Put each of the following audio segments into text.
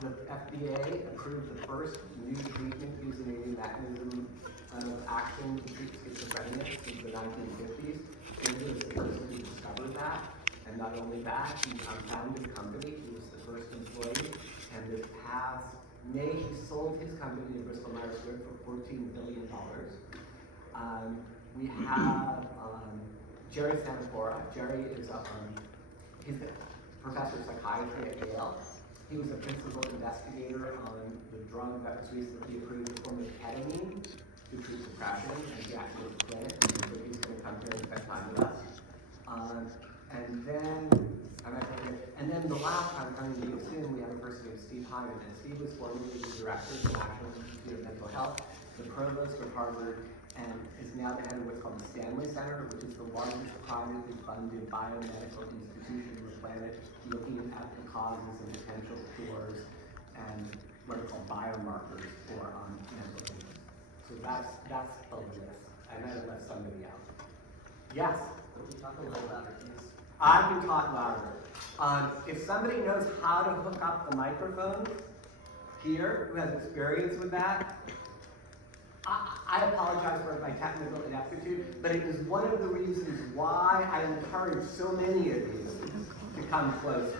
the FDA approved the first new treatment using a new mechanism of action to treat schizophrenia since the 1950s. He was the person who discovered that, and not only that, he founded the company. He was the first employee, and this past May, he sold his company to Bristol Myers Squibb for $14 billion. We have Jerry Sanafora. Jerry is he's a professor of psychiatry at Yale. He was a principal investigator on the drug that was recently approved in the form of ketamine to treat depression, and he actually went to clinic, so he's going to come here and spend time with us. And then the last time coming to you soon, we have a person named Steve Hyman, and Steve was formerly the director of the National Institute of Mental Health, the provost of Harvard, and is now the head of what's called the Stanley Center, which is the largest privately funded biomedical institution on the planet, looking at the causes and potential cures and what are called biomarkers for mental illness. So that's the list. I might have left somebody out. Yes? Could you talk a little louder, please? I can talk louder. If somebody knows how to hook up the microphone here, who has experience with that, I apologize for my technical ineptitude, but it is one of the reasons why I encourage so many of you to come closer.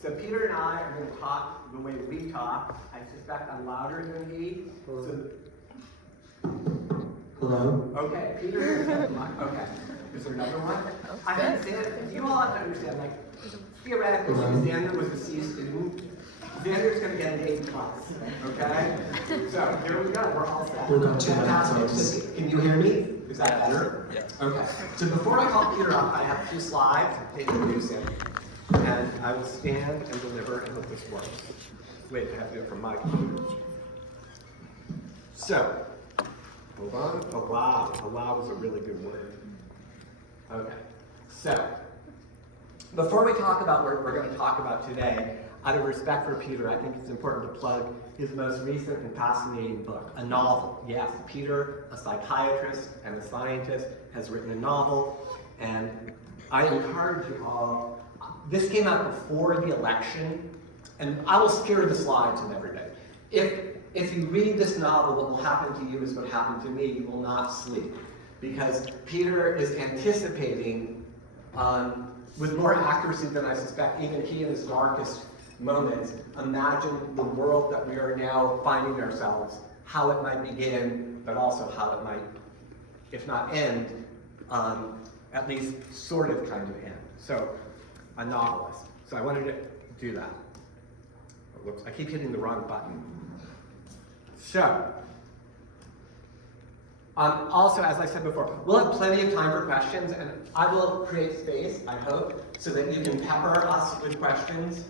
So Peter and I are going to talk the way we talk. I suspect I'm louder than he. Hello? Okay, Peter. Okay. Is there another one? I think Xander, you all have to understand, like, theoretically, if Xander was a C student, Xander's going to get an A+, okay? So, here we go, we're all set. We'll go to that. Can you hear me? Is that better? Yes. Okay, so before I call Peter up, I have a few slides to introduce him. And I will stand and deliver and hope this works. Wait, I have to do it from my computer. So, hold on. Allow is a really good word. Okay, so before we talk about what we're going to talk about today, out of respect for Peter, I think it's important to plug his most recent and fascinating book, a novel. Yes, Peter, a psychiatrist and a scientist, has written a novel, and I encourage you all. This came out before the election, and I will spare the slides and everything. If you read this novel, what will happen to you is what happened to me. You will not sleep. Because Peter is anticipating, with more accuracy than I suspect even he in his darkest moments, imagine the world that we are now finding ourselves, how it might begin, but also how it might, if not end, at least sort of kind of end. So, a novelist. So I wanted to do that. Oh, whoops, I keep hitting the wrong button. So, also, as I said before, we'll have plenty of time for questions, and I will create space, I hope, so that you can pepper us with questions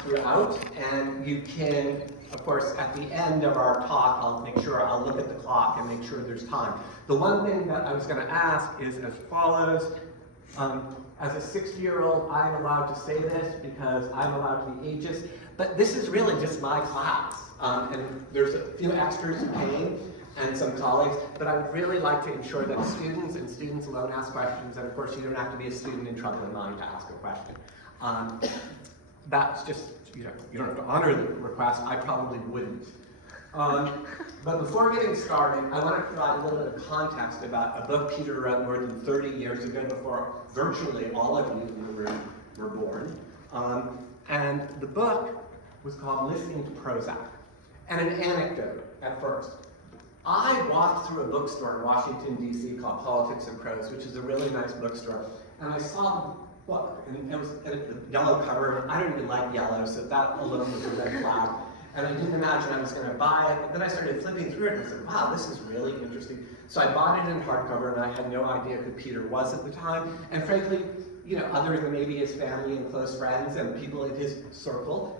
throughout, and you can, of course, at the end of our talk, I'll look at the clock and make sure there's time. The one thing that I was going to ask is as follows. As a 60-year-old, I'm allowed to say this because I'm allowed to be ageist, but this is really just my class, and there's a few extras paying, and some colleagues, but I would really like to ensure that students and students alone ask questions, and of course you don't have to be a student in trouble in mind to ask a question. That's just, you don't have to honor the request, I probably wouldn't. But before getting started, I want to provide a little bit of context about a book Peter wrote more than 30 years ago, before virtually all of you in the room were born. And the book was called Listening to Prozac. And an anecdote at first. I walked through a bookstore in Washington, D.C. called Politics and Prose, which is a really nice bookstore. And I saw the book, and it was a yellow cover. I don't even like yellow, so that alone was a red flag. And I didn't imagine I was going to buy it. But then I started flipping through it, and I said, wow, this is really interesting. So I bought it in hardcover, and I had no idea who Peter was at the time. And frankly, other than maybe his family and close friends and people in his circle,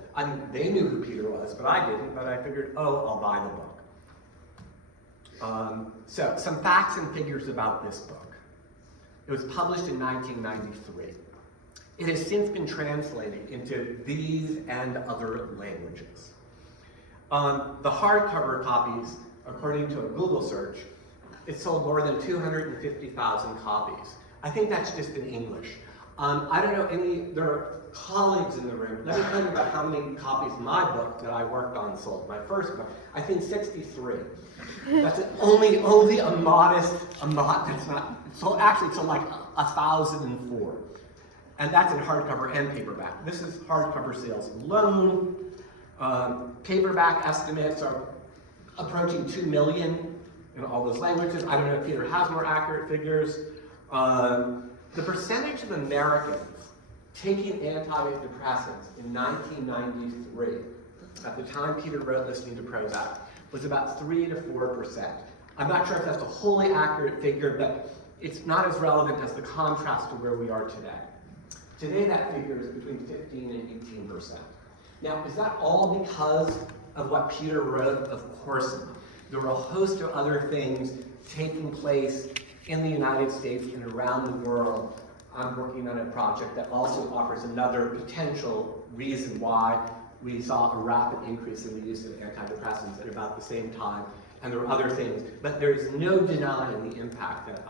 they knew who Peter was, but I didn't. But I figured, I'll buy the book. So, some facts and figures about this book. It was published in 1993. It has since been translated into these and other languages. The hardcover copies, according to a Google search, it sold more than 250,000 copies. I think that's just in English. I don't know there are colleagues in the room. Let me tell you about how many copies my book that I worked on sold. My first book, I think 63. That's only a modest amount. It's not, so actually it's like 1,004. And that's in hardcover and paperback. This is hardcover sales alone. Paperback estimates are approaching 2 million in all those languages. I don't know if Peter has more accurate figures. The percentage of Americans taking antidepressants in 1993, at the time Peter wrote Listening to Prozac, was about 3 to 4%. I'm not sure if that's a wholly accurate figure, but it's not as relevant as the contrast to where we are today. Today that figure is between 15 and 18%. Now, is that all because of what Peter wrote? Of course not. There were a host of other things taking place in the United States and around the world. I'm working on a project that also offers another potential reason why we saw a rapid increase in the use of antidepressants at about the same time, and there were other things. But there's no denying the impact that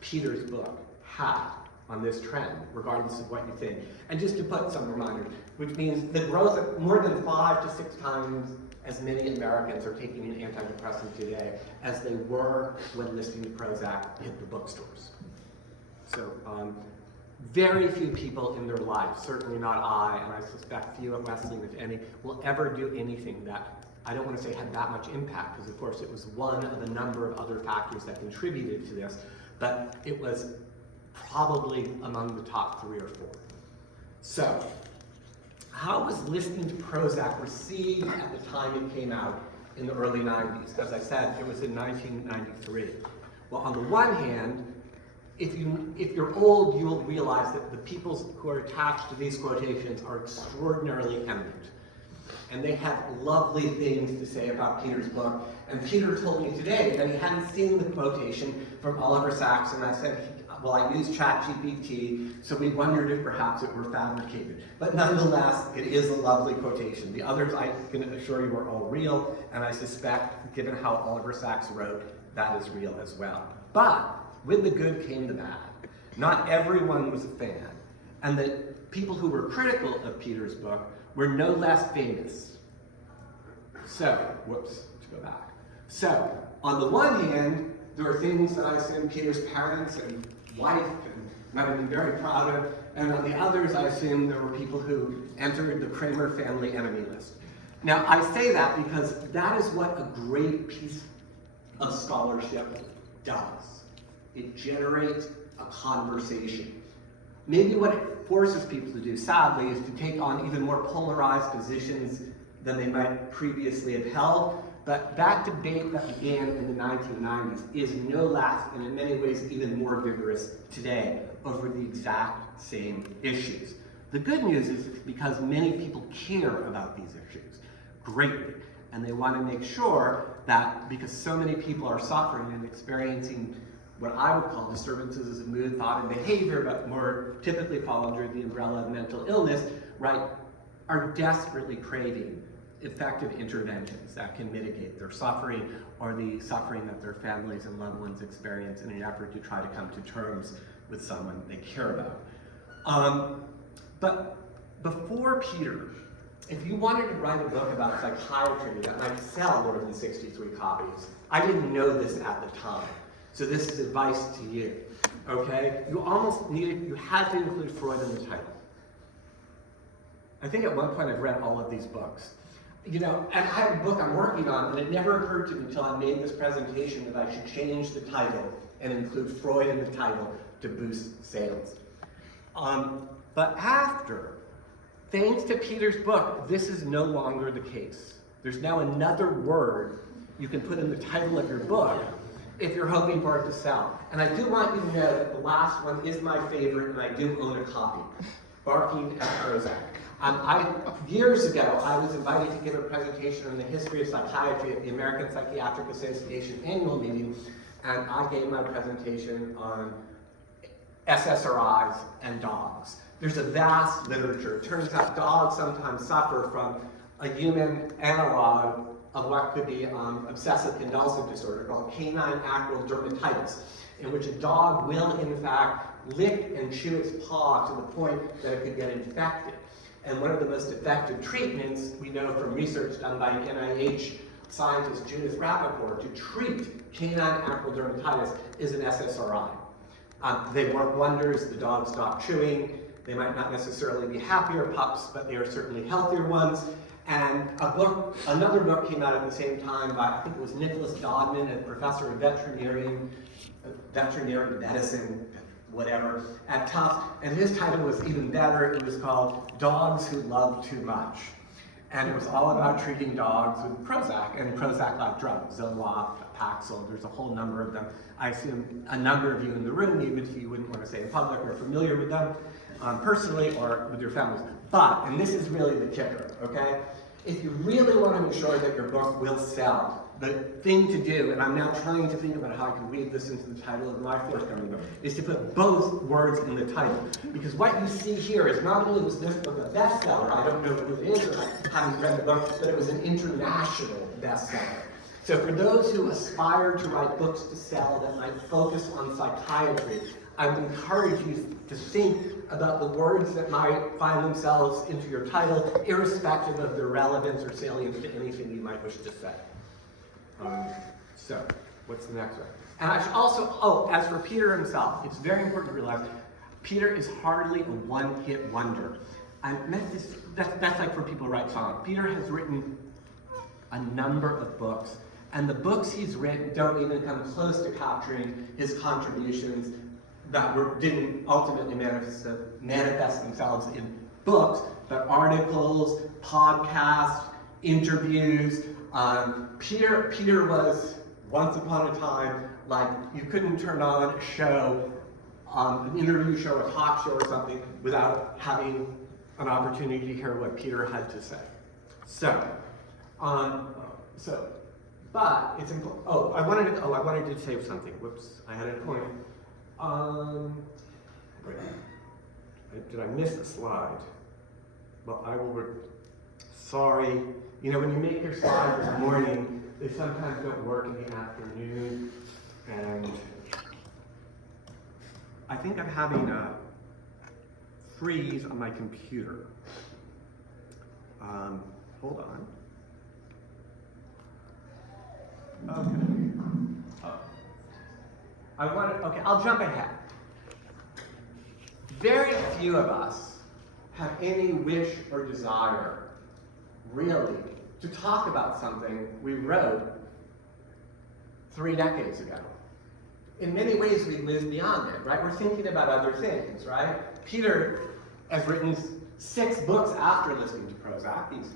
Peter's book had on this trend, regardless of what you think. And just to put some reminders, which means the growth of more than 5 to 6 times as many Americans are taking an antidepressant today as they were when Listening to Prozac hit the bookstores. So very few people in their life, certainly not I, and I suspect few at Wesleyan, if any, will ever do anything that I don't want to say had that much impact, because of course it was one of a number of other factors that contributed to this, but it was probably among the top 3 or 4. So, how was Listening to Prozac received at the time it came out in the early 90s? As I said, it was in 1993. Well, on the one hand, if you're old, you will realize that the people who are attached to these quotations are extraordinarily eminent. And they have lovely things to say about Peter's book. And Peter told me today that he hadn't seen the quotation from Oliver Sacks, and I said, well, I used ChatGPT, so we wondered if perhaps it were fabricated. But nonetheless, it is a lovely quotation. The others, I can assure you, are all real, and I suspect, given how Oliver Sacks wrote, that is real as well. But with the good came the bad. Not everyone was a fan, and the people who were critical of Peter's book were no less famous. So, whoops, to go back. So, on the one hand, there are things that I assume Peter's parents and wife and might have been very proud of, and on the others, I assume there were people who entered the Kramer family enemy list. Now, I say that because that is what a great piece of scholarship does. It generates a conversation. Maybe what it forces people to do, sadly, is to take on even more polarized positions than they might previously have held. But that debate that began in the 1990s is no less, and in many ways even more vigorous today, over the exact same issues. The good news is because many people care about these issues greatly, and they want to make sure that because so many people are suffering and experiencing what I would call disturbances of mood, thought, and behavior, but more typically fall under the umbrella of mental illness, right, are desperately craving effective interventions that can mitigate their suffering or the suffering that their families and loved ones experience in an effort to try to come to terms with someone they care about. But before Peter, if you wanted to write a book about psychiatry that might sell more than 63 copies, I didn't know this at the time. So this is advice to you, okay? You had to include Freud in the title. I think at one point I've read all of these books. You know, and I have a book I'm working on, and it never occurred to me until I made this presentation that I should change the title and include Freud in the title to boost sales. But after, thanks to Peter's book, this is no longer the case. There's now another word you can put in the title of your book if you're hoping for it to sell. And I do want you to know that the last one is my favorite, and I do own a copy, Barking at Prozac. Years ago, I was invited to give a presentation on the history of psychiatry at the American Psychiatric Association annual meeting, and I gave my presentation on SSRIs and dogs. There's a vast literature. It turns out dogs sometimes suffer from a human analog of what could be obsessive compulsive disorder called canine acral dermatitis, in which a dog will, in fact, lick and chew its paw to the point that it could get infected. And one of the most effective treatments we know from research done by NIH scientist Judith Rappaport to treat canine ankle dermatitis is an SSRI. They work wonders. The dogs stop chewing. They might not necessarily be happier pups, but they are certainly healthier ones. And another book came out at the same time by, I think it was Nicholas Dodman, a professor of veterinary medicine, whatever, at Tufts. And his title was even better. It was called Dogs Who Love Too Much. And it was all about treating dogs with Prozac and Prozac-like drugs, Zoloft, Paxil. There's a whole number of them. I assume a number of you in the room, even if you wouldn't want to say in public, are familiar with them personally or with your families. But, and this is really the kicker, okay? If you really want to make sure that your book will sell, the thing to do, and I'm now trying to think about how I can weave this into the title of my forthcoming book, is to put both words in the title. Because what you see here is not only was this book a bestseller, I don't know who it is, or I haven't read the book, but it was an international bestseller. So for those who aspire to write books to sell that might focus on psychiatry, I would encourage you to think about the words that might find themselves into your title, irrespective of their relevance or salience to anything you might wish to say. So, what's the next one? And I should also, as for Peter himself, it's very important to realize Peter is hardly a one-hit wonder. I meant this, that's like for people who write songs. Peter has written a number of books, and the books he's written don't even come close to capturing his contributions that didn't ultimately manifest themselves in books, but articles, podcasts, interviews. Peter was, once upon a time, like you couldn't turn on a show, an interview show, a talk show or something, without having an opportunity to hear what Peter had to say. But it's important. I wanted to say something. Whoops, I had a point. Did I miss a slide? Well, I will. Sorry. You know, when you make your slides in the morning, they sometimes don't work in the afternoon, and I think I'm having a freeze on my computer. Hold on. Okay. I'll jump ahead. Very few of us have any wish or desire, really, to talk about something we wrote 3 decades ago. In many ways, we live beyond it, right? We're thinking about other things, right? Peter has written 6 books after listening to Prozac. He's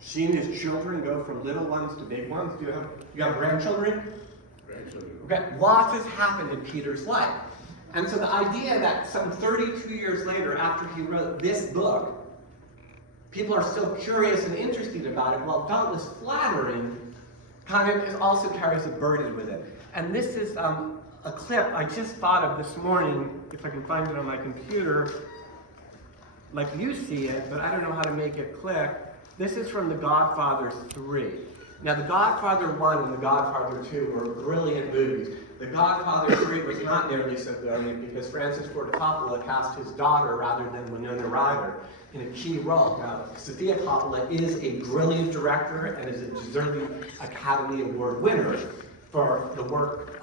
seen his children go from little ones to big ones. Do you have grandchildren? Grandchildren. Okay, lots has happened in Peter's life. And so the idea that some 32 years later, after he wrote this book, people are still curious and interested about it, while doubtless flattering, kind of also carries a burden with it. And this is a clip I just thought of this morning, if I can find it on my computer, like you see it, but I don't know how to make it click. This is from The Godfather 3. Now, The Godfather 1 and The Godfather 2 were brilliant movies. The Godfather 3 was not nearly so brilliant because Francis Ford Coppola cast his daughter rather than Winona Ryder in a key role. Now, Sofia Coppola is a brilliant director and is a deserving Academy Award winner for the work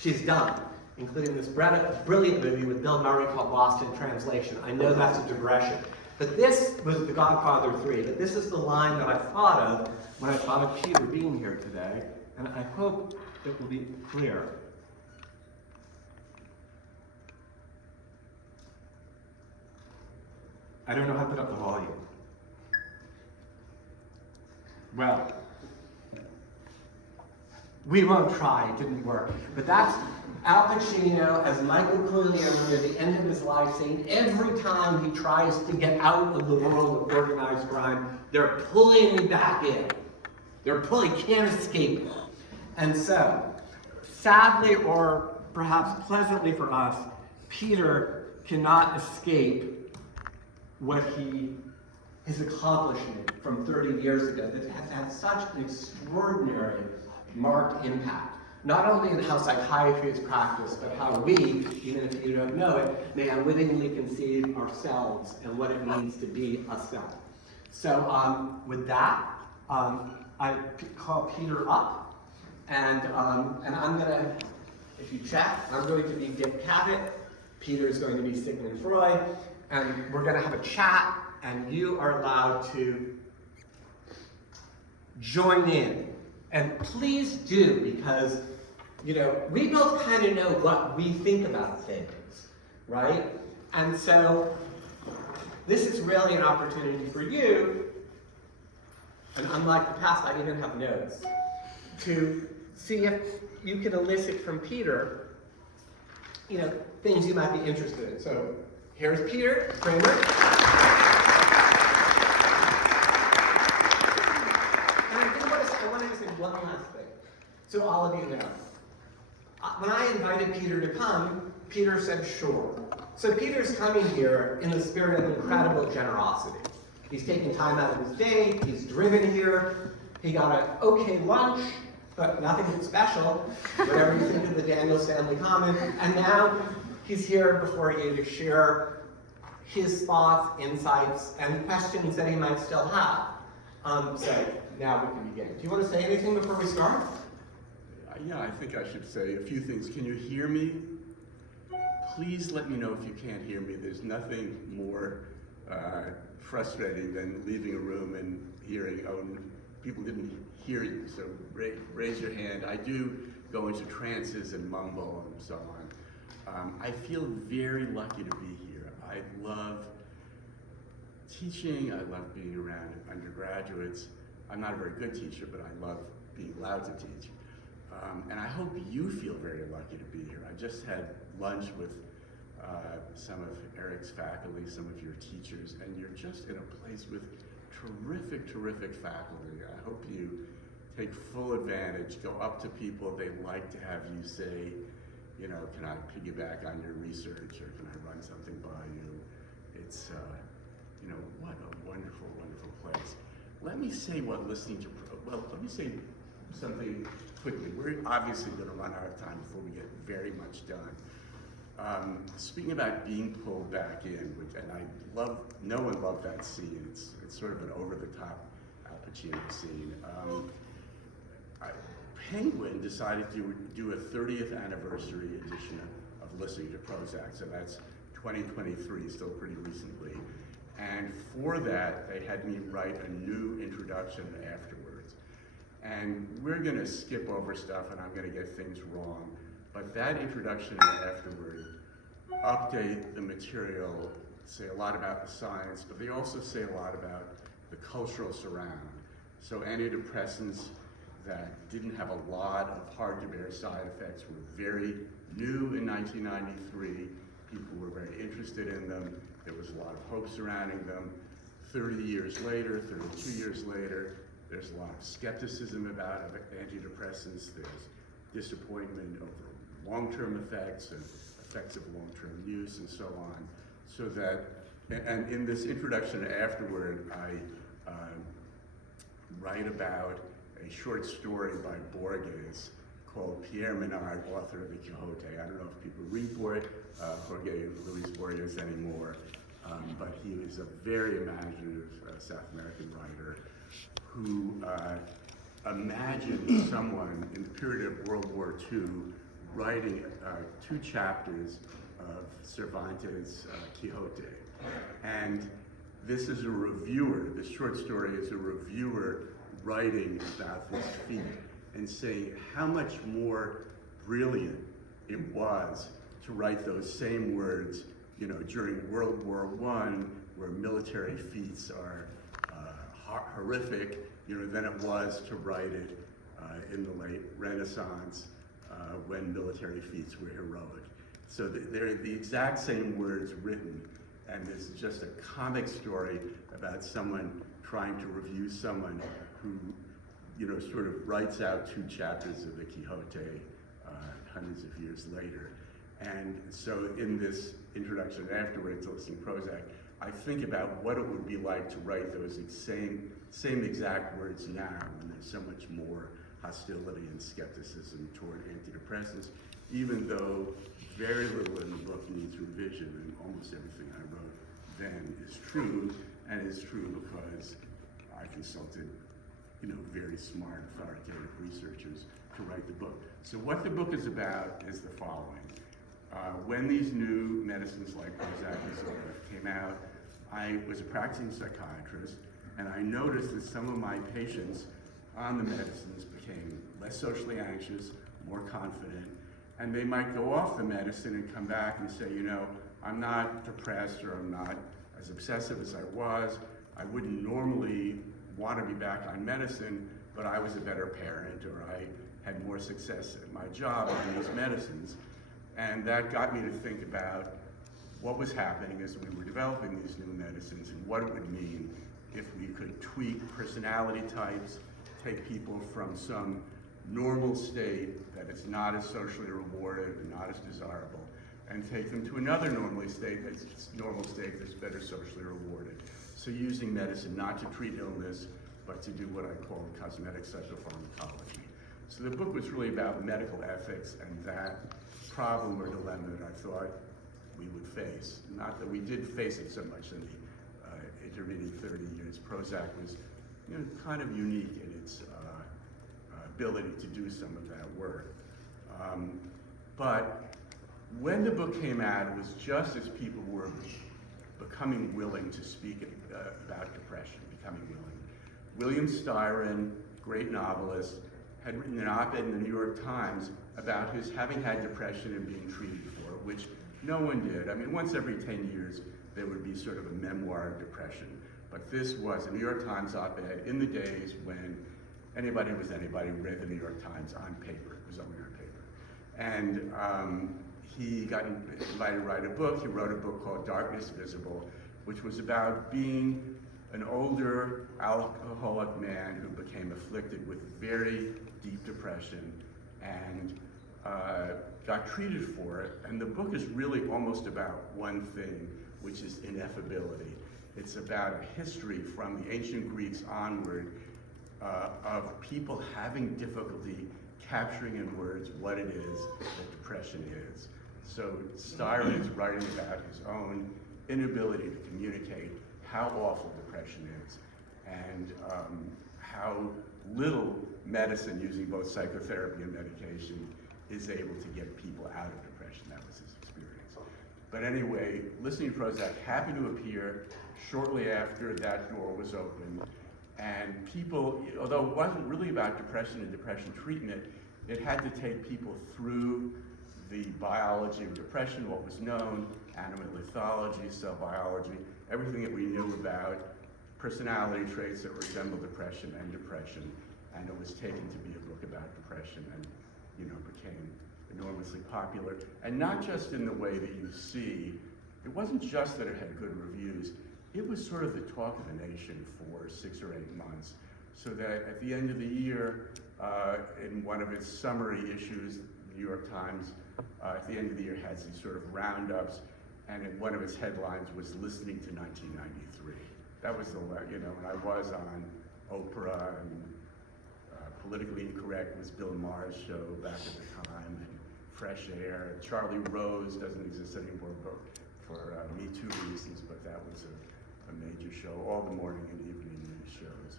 she's done, including this brilliant movie with Bill Murray called Lost in Translation. I know that's a digression. But this was The Godfather 3, but this is the line that I thought of when I thought of Peter being here today, and I hope it will be clear. I don't know how to put up the volume. Well, we won't try, it didn't work. But that's Al Pacino as Michael Corleone near the end of his life, saying every time he tries to get out of the world of organized crime, they're pulling me back in. They're pulling, can't escape it. And so, sadly or perhaps pleasantly for us, Peter cannot escape what his accomplishment from 30 years ago that has had such an extraordinary marked impact. not only in how psychiatry is practiced, but how we, even if you don't know it, may unwittingly conceive ourselves and what it means to be a self. So with that, I call Peter up, and I'm gonna, if you check, I'm going to be Dick Cavett, Peter is going to be Sigmund Freud, and we're gonna have a chat, and you are allowed to join in. And please do, because, you know, we both kind of know what we think about things, right? And so this is really an opportunity for you, and unlike the past, I even have notes, to see if you can elicit from Peter, you know, things you might be interested in. So here's Peter Kramer. I want to say one last thing, so all of you know. When I invited Peter to come, Peter said sure. So Peter's coming here in the spirit of incredible generosity. He's taking time out of his day, he's driven here, he got an okay lunch, but nothing special, whatever you think of the Daniel Stanley comment, and now he's here before you to share his thoughts, insights, and questions that he might still have. So now we can begin. Do you want to say anything before we start? Yeah, I think I should say a few things. Can you hear me? Please let me know if you can't hear me. There's nothing more frustrating than leaving a room and hearing, oh, people didn't hear you, so raise your hand. I do go into trances and mumble and so on. I feel very lucky to be here. I love teaching, I love being around undergraduates. I'm not a very good teacher, but I love being allowed to teach. And I hope you feel very lucky to be here. I just had lunch with some of Eric's faculty, some of your teachers, and you're just in a place with terrific, terrific faculty. I hope you take full advantage, go up to people, they like to have you say, you know, can I piggyback on your research, or can I run something by you? It's, you know, what a wonderful, wonderful place. Let me say let me say something quickly. We're obviously going to run out of time before we get very much done. Speaking about being pulled back in, no one loved that scene. It's sort of an over-the-top Al Pacino scene. Penguin decided to do a 30th anniversary edition of Listening to Prozac, so that's 2023, still pretty recently. And for that, they had me write a new introduction afterwards. And we're gonna skip over stuff and I'm gonna get things wrong, but that introduction and afterward update the material, say a lot about the science, but they also say a lot about the cultural surround. So antidepressants that didn't have a lot of hard-to-bear side effects were very new in 1993. People were very interested in them. There was a lot of hope surrounding them. 30 years later, 32 years later, there's a lot of skepticism about antidepressants. There's disappointment over long-term effects and effects of long-term use and so on. So that, and in this introduction afterward, I write about a short story by Borges called Pierre Menard, author of the Quixote. I don't know if people read Jorge Luis Borges anymore, but he was a very imaginative South American writer who imagined someone in the period of World War II writing 2 chapters of Cervantes' Quixote. And this is a reviewer, this short story is a reviewer writing about this feat and saying how much more brilliant it was to write those same words, you know, during World War I, where military feats are horrific, you know, than it was to write it in the late Renaissance when military feats were heroic. So they're the exact same words written, and this is just a comic story about someone trying to review someone who, you know, sort of writes out 2 chapters of the Quixote hundreds of years later. And so in this introduction afterwards to Listening to Prozac, I think about what it would be like to write those same exact words now, when there's so much more hostility and skepticism toward antidepressants, even though very little in the book needs revision, and almost everything I wrote then is true, and is true because I consulted, very smart, authoritative researchers to write the book. So what the book is about is the following. When these new medicines like Prozac and Zoloft came out, I was a practicing psychiatrist, and I noticed that some of my patients on the medicines became less socially anxious, more confident, and they might go off the medicine and come back and say, I'm not depressed, or I'm not as obsessive as I was. I wouldn't normally want to be back on medicine, but I was a better parent, or I had more success at my job on these medicines. And that got me to think about what was happening as we were developing these new medicines, and what it would mean if we could tweak personality types, take people from some normal state that is not as socially rewarded and not as desirable, and take them to another normal state that's better socially rewarded. So using medicine not to treat illness, but to do what I call cosmetic psychopharmacology. So the book was really about medical ethics and that problem or dilemma that I thought we would face. Not that we did face it so much in the intervening 30 years. Prozac was kind of unique in its ability to do some of that work. But when the book came out, it was just as people were becoming willing to speak about depression, becoming willing. William Styron, great novelist, had written an op-ed in the New York Times about his having had depression and being treated for it, which no one did. I mean, once every 10 years, there would be sort of a memoir of depression. But this was a New York Times op-ed in the days when anybody read the New York Times on paper. It was only on paper. And he got invited to write a book. He wrote a book called Darkness Visible, which was about being an older alcoholic man who became afflicted with very deep depression and got treated for it. And the book is really almost about one thing, which is ineffability. It's about a history from the ancient Greeks onward of people having difficulty capturing in words what it is that depression is. So Styron is writing about his own inability to communicate how awful depression is, and how little medicine, using both psychotherapy and medication, is able to get people out of depression. That was his experience. But anyway, Listening to Prozac happened to appear shortly after that door was opened, and people, although it wasn't really about depression and depression treatment, it had to take people through the biology of depression, what was known, animal ethology, cell biology, everything that we knew about personality traits that resemble depression, and it was taken to be a book about depression, and became enormously popular. And not just in the way that you see, it wasn't just that it had good reviews, it was sort of the talk of the nation for 6 or 8 months. So that at the end of the year, in one of its summary issues, the New York Times, at the end of the year had these sort of roundups, and one of its headlines was "Listening to 1993." That was and I was on Oprah, and Politically Incorrect was Bill Maher's show back at the time, and Fresh Air. Charlie Rose doesn't exist anymore for Me Too reasons, but that was a major show. All the morning and evening news shows.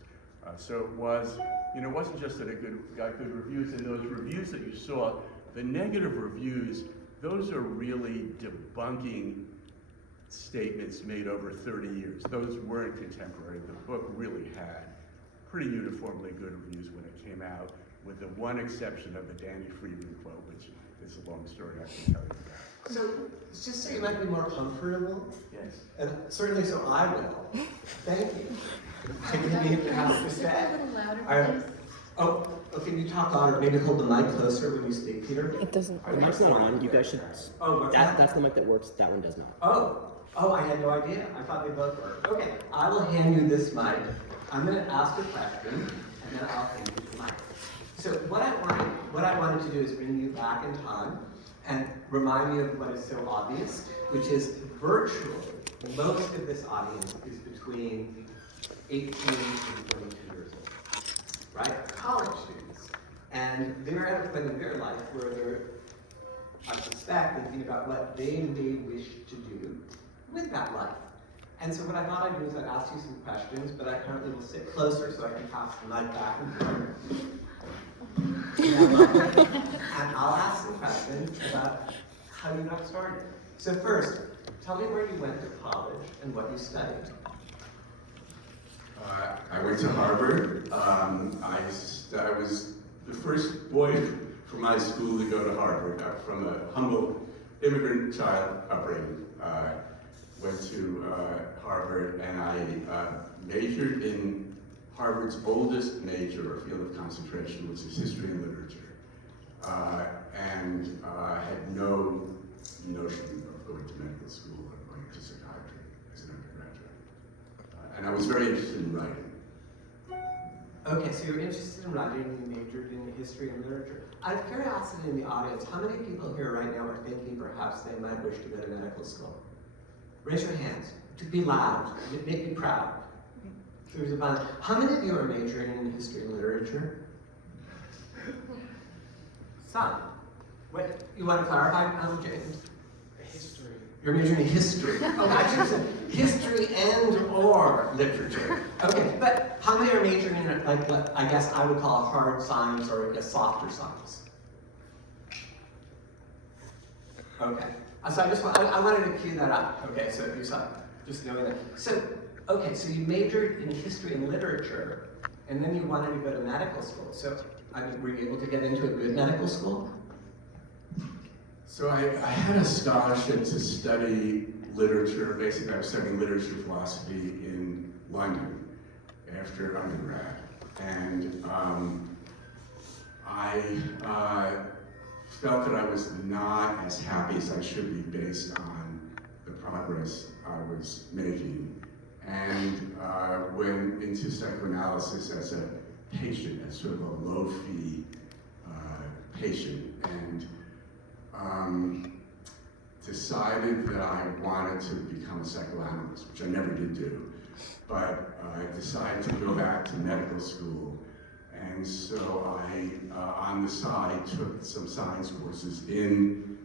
So it was, it wasn't just that it got good reviews, and those reviews that you saw, the negative reviews, those are really debunking statements made over 30 years. Those weren't contemporary. The book really had pretty uniformly good reviews when it came out, with the one exception of the Danny Friedman quote, which is a long story I can tell you about. So, just so you might be more comfortable, Yes. and certainly so I will, thank you. Can you hear how to say? A little louder, All right. please. Oh, can you talk louder? Maybe hold the mic closer when you speak, Peter? It doesn't. The mic's not on. You guys should. Oh, what's that? That's the mic that works. That one does not. Oh, I had no idea. I thought they both worked. Okay, I will hand you this mic. I'm going to ask a question, and then I'll hand you the mic. So what I wanted to do is bring you back in time and remind you of what is so obvious, which is virtually most of this audience is between 18 and 22 years old, right? College students. And they're at a point in their life where they're, I suspect, thinking about what they may wish to do with that life. And so what I thought I'd do is I'd ask you some questions, but I apparently will sit closer so I can pass the mic back and forth. And I'll ask some questions about how you got started. So first, tell me where you went to college and what you studied. I went to Harvard. I was the first boy from my school to go to Harvard. I'm from a humble immigrant child upbringing. Went to Harvard, and I majored in Harvard's oldest major or field of concentration, which is history and literature. And had no notion of going to medical school or going to psychiatry as an undergraduate. And I was very interested in writing. Okay, so you're interested in writing and you majored in history and literature. Out of curiosity in the audience, how many people here right now are thinking perhaps they might wish to go to medical school? Raise your hands. To be loud. Make me proud. There's a bunch. How many of you are majoring in history and literature? Some. Wait, you want to clarify, James? History. You're majoring in history. Oh, I should say history and or literature. Okay, but how many are majoring in like what I guess I would call a hard science or a softer science? Okay. So I wanted to cue that up. Okay, so you saw, just knowing that. So, okay, so you majored in history and literature, and then you wanted to go to medical school. So, I mean, were you able to get into a good medical school? So I had a scholarship to study literature. Basically, I was studying literature philosophy in London after undergrad. And I felt that I was not as happy as I should be based on the progress I was making. And went into psychoanalysis as a patient, as sort of a low-fee patient. And decided that I wanted to become a psychoanalyst, which I never did do, but I decided to go back to medical school. And so I, on the side, took some science courses in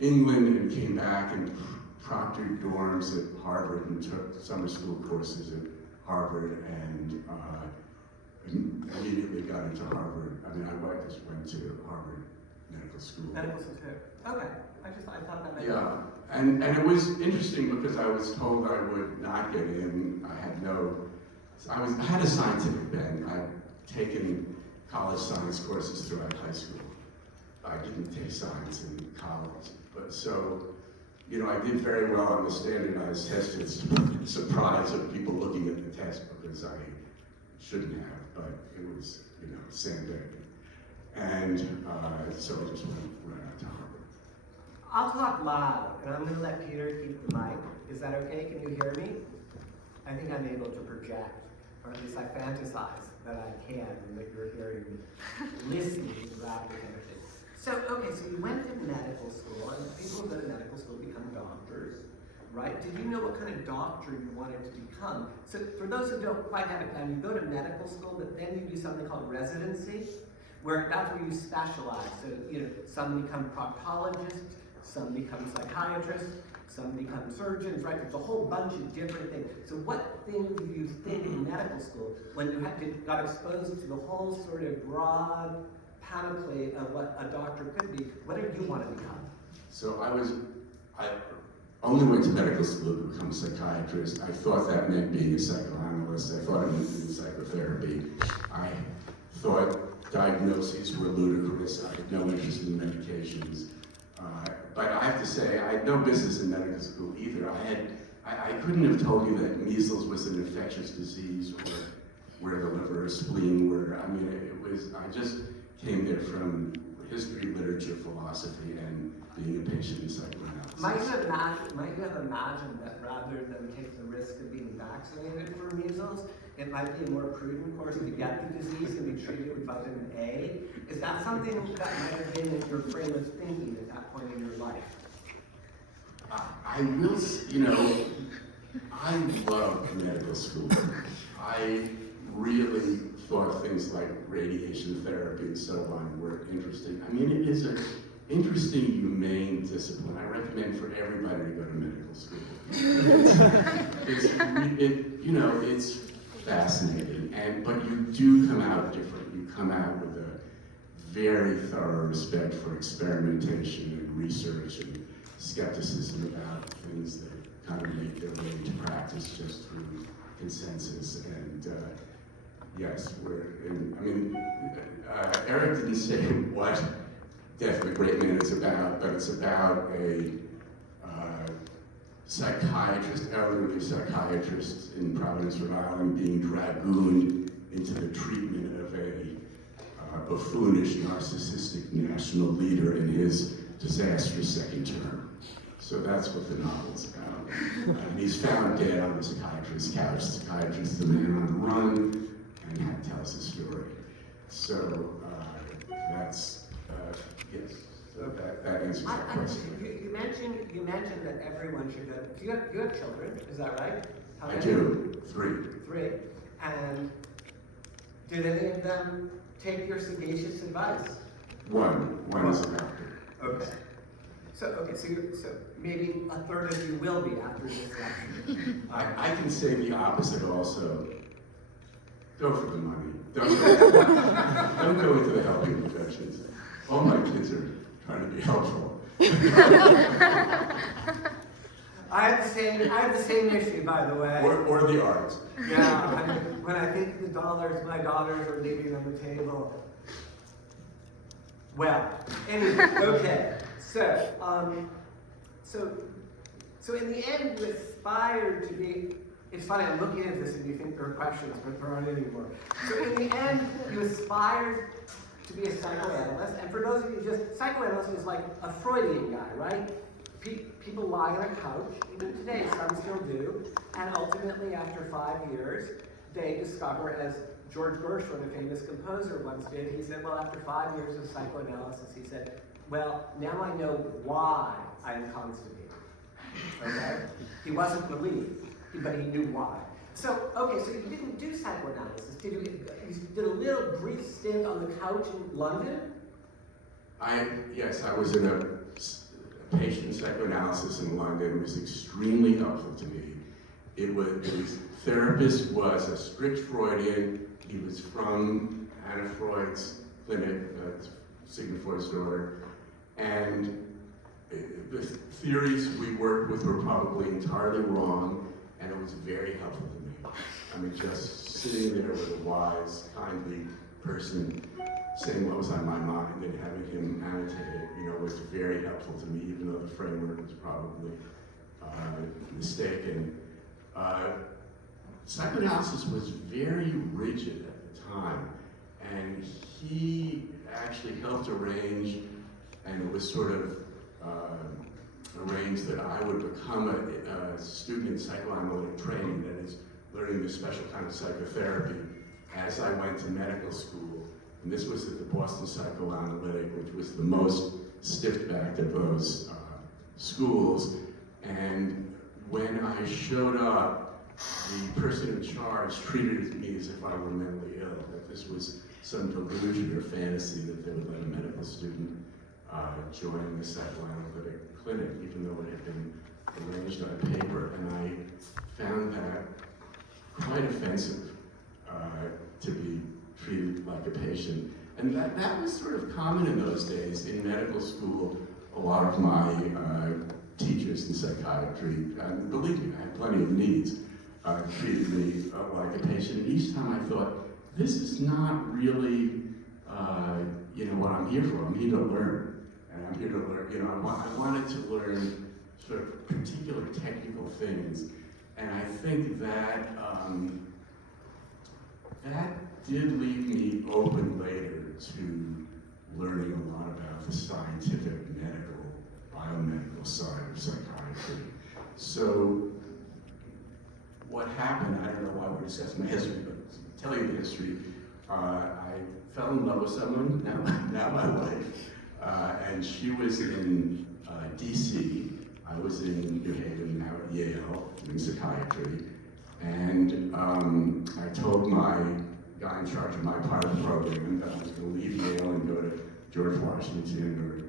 England and came back and proctored dorms at Harvard and took summer school courses at Harvard and immediately got into Harvard. I mean, I just went to Harvard Medical School. Medical school too. Okay. I thought that made Yeah, and it was interesting because I was told I would not get in. I had a scientific bent. I'd taken college science courses throughout high school. I didn't take science in college, but so, you know, I did very well on the standardized test. It's a surprise of people looking at the test because I shouldn't have, but it was, you know, sandbagging. And so I just went out to Harvard. I'll talk loud, and I'm going to let Peter keep the mic. Is that okay? Can you hear me? I think I'm able to project, or at least I fantasize that I can, and that you're hearing me, listening rather than everything. So, okay, so you went to medical school, and people who go to medical school become doctors, right? Did you know what kind of doctor you wanted to become? So, for those who don't quite have a plan, you go to medical school, but then you do something called residency, where that's where you specialize. So, you know, some become proctologists, some become psychiatrists, some become surgeons, right? There's a whole bunch of different things. So what thing do you think in medical school, when you got exposed to the whole sort of broad panoply of what a doctor could be, what did you want to become? So I only went to medical school to become a psychiatrist. I thought that meant being a psychoanalyst. I thought it meant doing psychotherapy. I thought diagnoses were ludicrous. I had no interest in medications. But I have to say, I had no business in medical school either. I couldn't have told you that measles was an infectious disease or where the liver or spleen were. I mean, I just came there from history, literature, philosophy, and being a patient in psychoanalysis. Might you have imagined that rather than take the risk of being vaccinated for measles, it might be a more prudent course to get the disease and be treated with vitamin A? Is that something that might have been in your frame of thinking at that point in your life? I will, you know, I loved medical school. I really thought things like radiation therapy and so on were interesting. I mean, it is an interesting, humane discipline. I recommend for everybody to go to medical school. It's fascinating, but you do come out different. You come out with a very thorough respect for experimentation and research and skepticism about things that kind of make their way to practice just through consensus. And yes, Eric didn't say what Death of a Great Man is about, but it's about a psychiatrist, elderly psychiatrist in Providence, Rhode Island, being dragooned into the treatment of a buffoonish, narcissistic national leader in his disastrous second term. So that's what the novel's about. And he's found dead on the psychiatrist's couch. The psychiatrist is the man on the run, and that tells his story. So that's, yes, so that answers that question. You mentioned that everyone should go. You have children, is that right? How I many? do, 3. 3. And did any of them take your sagacious advice? One is a doctor. Okay. So maybe a third of you will be after this lecture. I can say the opposite also. Go for the money. Don't go into the helping professions. All my kids are trying to be helpful. I have the same issue, by the way. Or the arts. Yeah, when I think the dollars my daughters are leaving on the table. Well, anyway, okay. So in the end, you aspired to be. It's funny, I'm looking at this and you think there are questions, but there aren't anymore. So in the end, you aspired to be a psychoanalyst, and for those of you psychoanalyst is like a Freudian guy, right? People lie on a couch, even today, some still do, and ultimately after 5 years, they discover, as George Gershwin, a famous composer, once did, he said, well, after 5 years of psychoanalysis, he said, well, now I know why I'm constipated. Okay? He wasn't relieved, but he knew why. So, okay, so you didn't do psychoanalysis, did you? You did a little brief stint on the couch in London? Yes, I was in a patient psychoanalysis in London. It was extremely helpful to me. His therapist was a strict Freudian. He was from Anna Freud's clinic, Sigmund Freud's daughter, and the theories we worked with were probably entirely wrong, and it was very helpful to me. I mean, just sitting there with a wise, kindly person saying what was on my mind and having him annotate it, was very helpful to me, even though the framework was probably mistaken. Psychoanalysis was very rigid at the time, and he actually helped arrange, and it was sort of arranged that I would become a student in psychoanalytic training, that is, learning this special kind of psychotherapy as I went to medical school. And this was at the Boston Psychoanalytic, which was the most stiff-backed of those schools. And when I showed up, the person in charge treated me as if I were mentally ill, that this was some delusion or fantasy that they would let a medical student join the psychoanalytic clinic, even though it had been arranged on paper. And I found that quite offensive, to be treated like a patient. And that was sort of common in those days. In medical school, a lot of my teachers in psychiatry, and believe me, I had plenty of needs, treated me like a patient. And each time I thought, this is not really what I'm here for. I'm here to learn. And I'm here to learn, I wanted to learn sort of particular technical things. And I think that that did leave me open later to learning a lot about the scientific, medical, biomedical side of psychiatry. So what happened, I don't know why we're discussing my history, but to tell you the history, I fell in love with someone, now my wife, and she was in DC. I was in New Haven, now at Yale, doing psychiatry. And I told my guy in charge of my part of the program, that I was going to leave Yale and go to George Washington or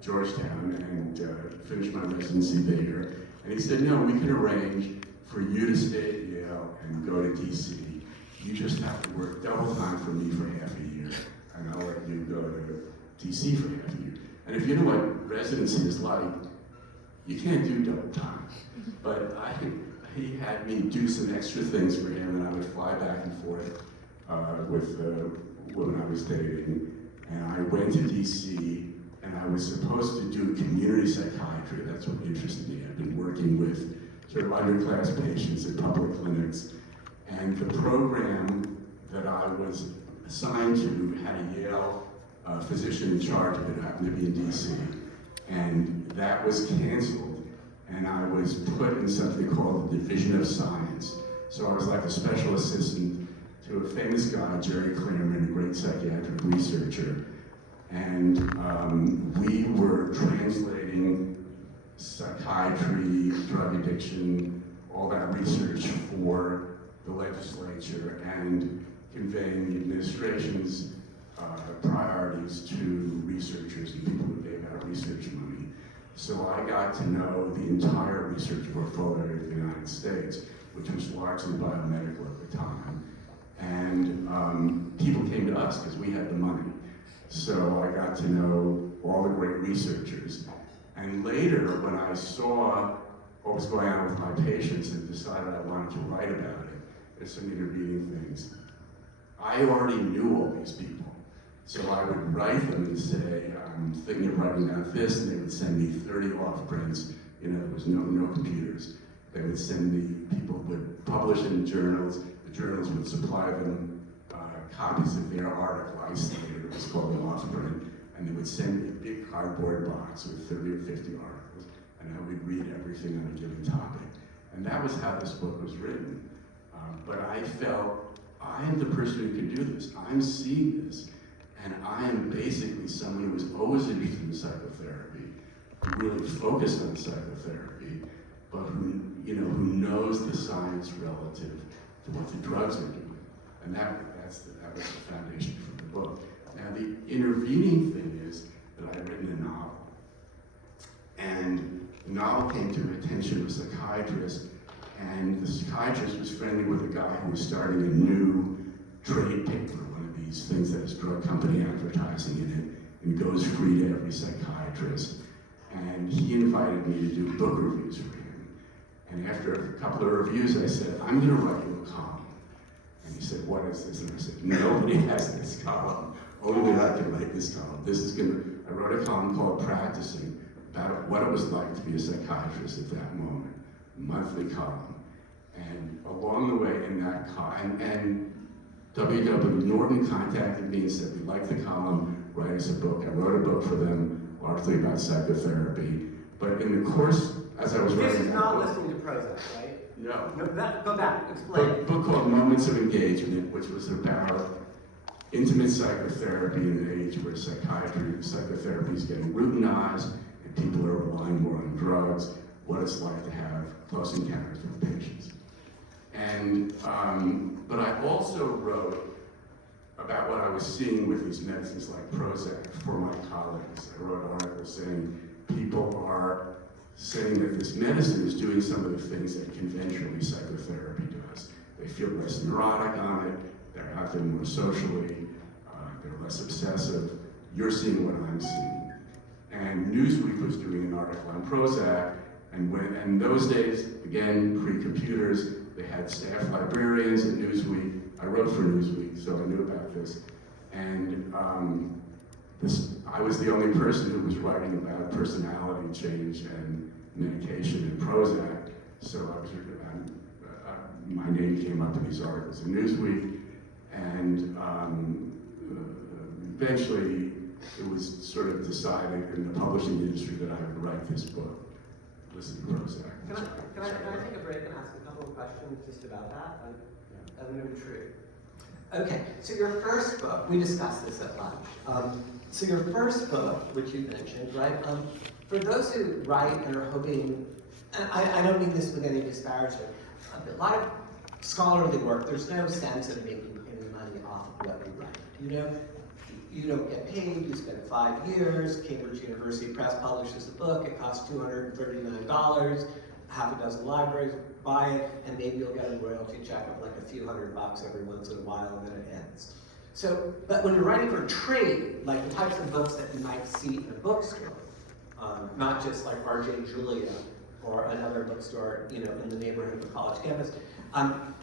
Georgetown and finish my residency there. And he said, no, we can arrange for you to stay at Yale and go to DC. You just have to work double time for me for half a year, and I'll let you go to DC for half a year. And if you know what residency is like, you can't do double time. But he had me do some extra things for him, and I would fly back and forth with the woman I was dating. And I went to DC, and I was supposed to do community psychiatry. That's what interested me. I've been working with sort of underclass patients at public clinics. And the program that I was assigned to had a Yale physician in charge of it, happened to be in DC. And that was canceled, and I was put in something called the Division of Science. So I was like a special assistant to a famous guy, Jerry Kramer, a great psychiatric researcher. And we were translating psychiatry, drug addiction, all that research for the legislature and conveying the administration's priorities to researchers and people who gave out research money. So I got to know the entire research portfolio of the United States, which was largely biomedical at the time. And people came to us because we had the money. So I got to know all the great researchers. And later, when I saw what was going on with my patients and decided I wanted to write about it, there's some intervening things. I already knew all these people. So I would write them and say, I'm thinking of writing about this, and they would send me 30 off prints. You know, there was no computers. They would send me, people would publish in journals. The journals would supply them copies of their article. I stated it was called an off print, and they would send me a big cardboard box with 30 or 50 articles, and I would read everything on a given topic. And that was how this book was written. But I felt, I am the person who can do this. I'm seeing this. And I am basically someone who was always interested in psychotherapy, who really focused on psychotherapy, but who, who knows the science relative to what the drugs are doing. And that was the foundation for the book. Now, the intervening thing is that I had written a novel. And the novel came to the attention of a psychiatrist, and the psychiatrist was friendly with a guy who was starting a new trade paper, one of these things that has drug company advertising in it, and goes free to every psychiatrist. And he invited me to do book reviews for him. And after a couple of reviews, I said, I'm going to write you a column. And he said, what is this? And I said, nobody has this column. Only I can write this column. I wrote a column called Practicing, about what it was like to be a psychiatrist at that moment, a monthly column. And along the way in that column, and W.W. Norton contacted me and said, we'd like the column, write us a book. I wrote a book for them, largely about psychotherapy. But in the course, as I was writing This is not book, listening to Prozac, right? No. No, go back, explain. A book called Moments of Engagement, which was about intimate psychotherapy in an age where psychotherapy is getting routinized and people are relying more on drugs, what it's like to have close encounters with patients. And, but I also wrote about what I was seeing with these medicines like Prozac for my colleagues. I wrote articles saying people are saying that this medicine is doing some of the things that conventionally psychotherapy does. They feel less neurotic on it, they're acting more socially, they're less obsessive. You're seeing what I'm seeing. And Newsweek was doing an article on Prozac, and those days, again, pre-computers, they had staff librarians at Newsweek. I wrote for Newsweek, so I knew about this. And I was the only person who was writing about personality change and medication and Prozac, so my name came up in these articles in Newsweek, and eventually it was sort of decided in the publishing industry that I would write this book, Listen to Prozac. Can I take a break and ask a couple of questions just about that? I'm going to intrude. Okay, so your first book, we discussed this at lunch. So your first book, which you mentioned, right? For those who write and are hoping, and I don't mean this with any disparagement, a lot of scholarly work, there's no sense of making any money off of what you write. You don't get paid, you spend 5 years, Cambridge University Press publishes a book, it costs $239, half a dozen libraries buy it, and maybe you'll get a royalty check of like a few $100 every once in a while, and then it ends. So, but when you're writing for trade, like the types of books that you might see in a bookstore, not just like R.J. Julia or another bookstore, in the neighborhood of a college campus,